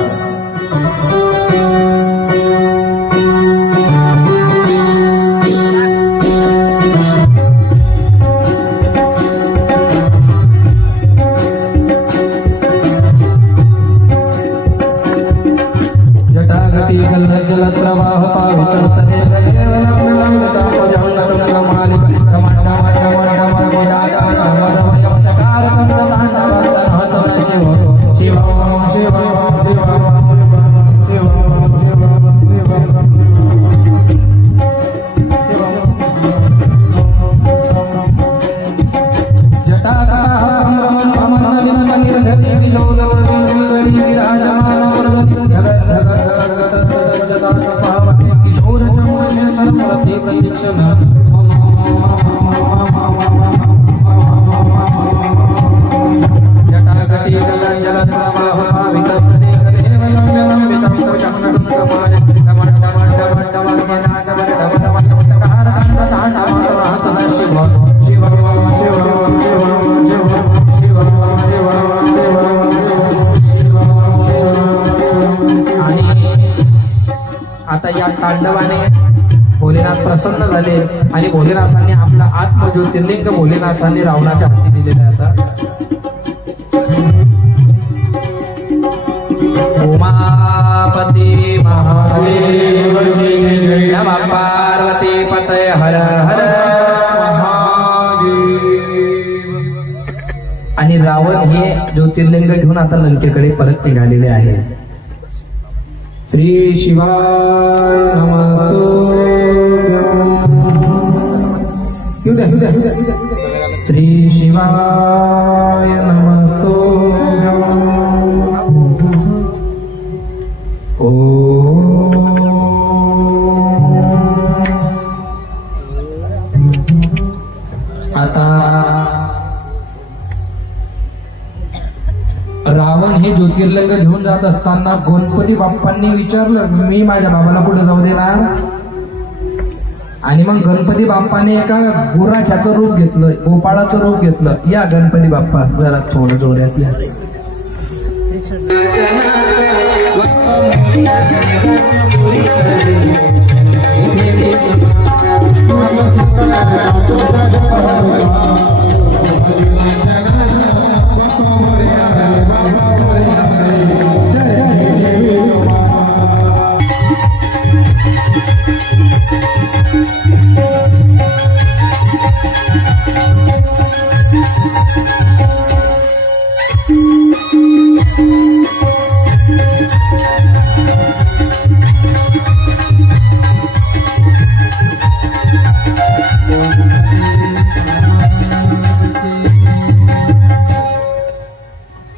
जटागती जल प्रवाह पावितर्तने आता या तांडवाने भोलेनाथ प्रसन्न झाले आणि भोलेनाथांनी आपला आत्मज्योतिर्लिंग भोलेनाथांनी रावणाच्या हाती दिलेला आहे. आता उमापती महादेव नमः पार्वती पतये हर हर महादेव. आणि रावण हे ज्योतिर्लिंग घेऊन आता लंकेकडे परत निघालेले आहे. श्री शिवाय नमः. श्री शिवाय नमः. आता ज्योतिर्लिंग घेऊन जात असताना गणपती बाप्पांनी विचारलं, मी माझ्या बाबाला कुठे जाऊ देणार? आणि मग गणपती बाप्पाने एका गुराख्याचं रूप घेतलं, गोपाळाचं रूप घेतलं. या गणपती बाप्पा जरा थोडं जोड्यात या.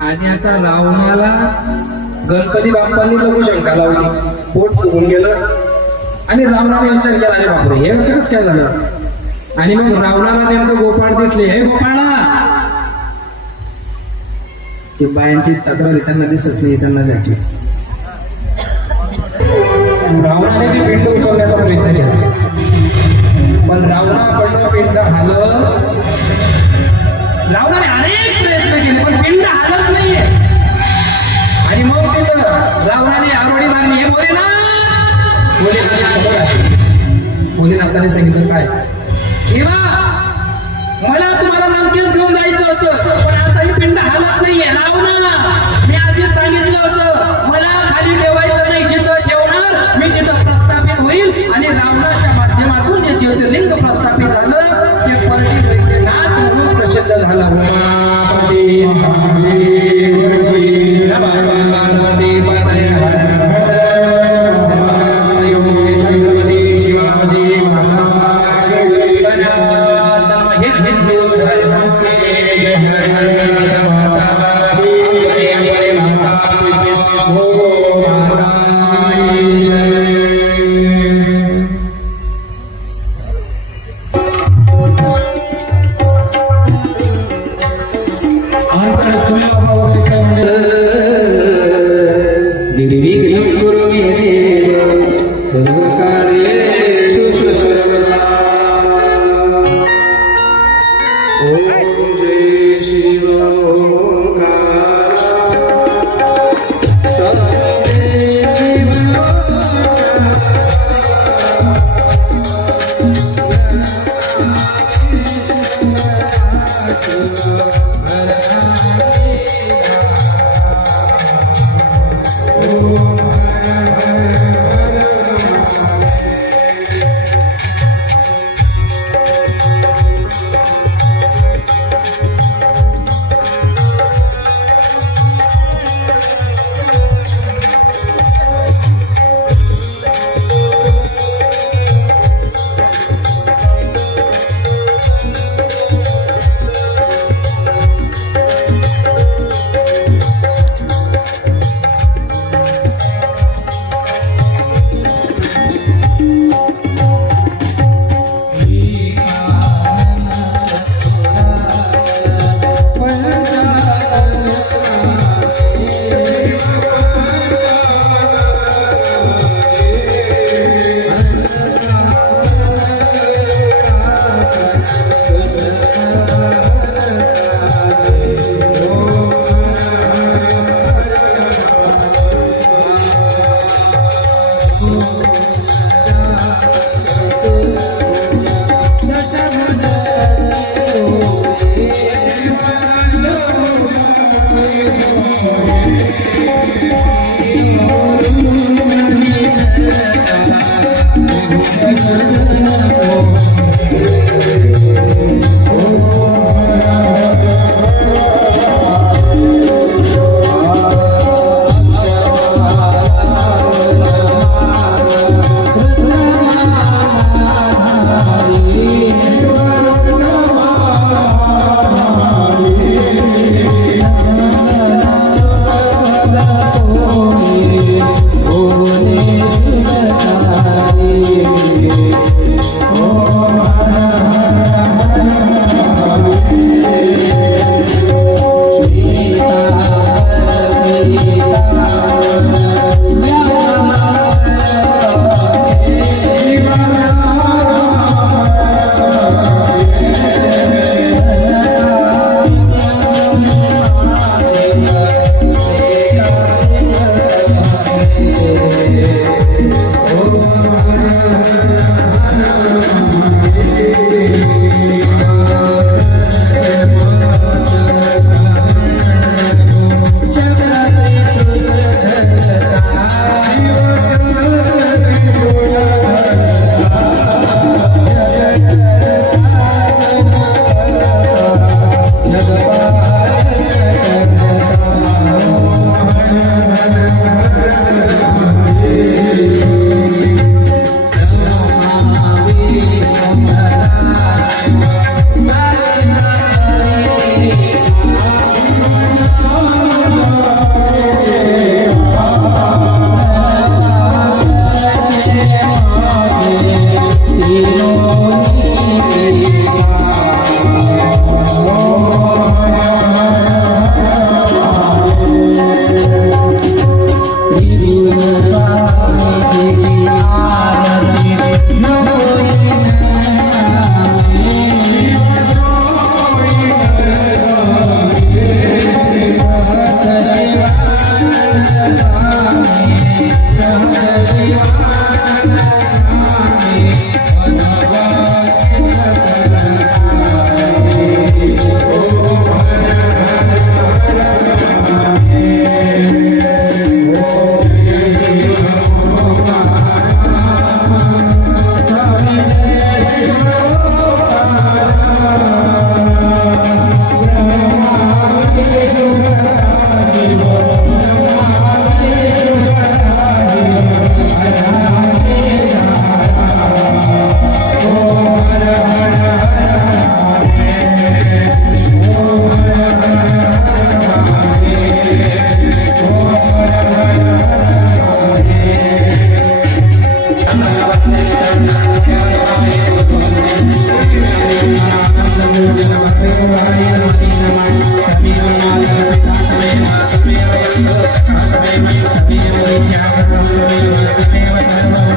आणि आता रावणाला गणपती बाप्पांनी लघुशंका लावली, पोट फुगून गेलं. आणि रावणाने विचार केला, अरे बापरे हे खरंच काय झालं? आणि मग रावणाला नेमकं गोपाळ दिसले. हे गोपाळा, ते बायांची तक्रार त्यांना दिसत नाही, त्यांना भेटली. रावणाने ती पिंड उचलण्याचा प्रयत्न केला, पण रावणाकडनं पिंड हालत. रावणाने अनेक प्रयत्न केले पण पिंड हालत नाहीये. आणि मग तिथं रावणाने आरोडी मारली. हे भोलेनाथाने सांगितलं, काय देवा, मला तुम्हाला लंकेत घेऊन जायचं होतं, पण आता ही पिंड हालत नाहीये. रावणा, मी आधीच सांगितलं होतं मला खाली ठेवायचं नाही, जिथं ठेवणार मी तिथं प्रस्थापित होईल. आणि रावणाच्या माध्यमातून जे ज्योतिर्लिंग प्रस्थापित झालं ते पर्टी वैद्यनाथ म्हणून प्रसिद्ध झालं. Oh Terima kasih.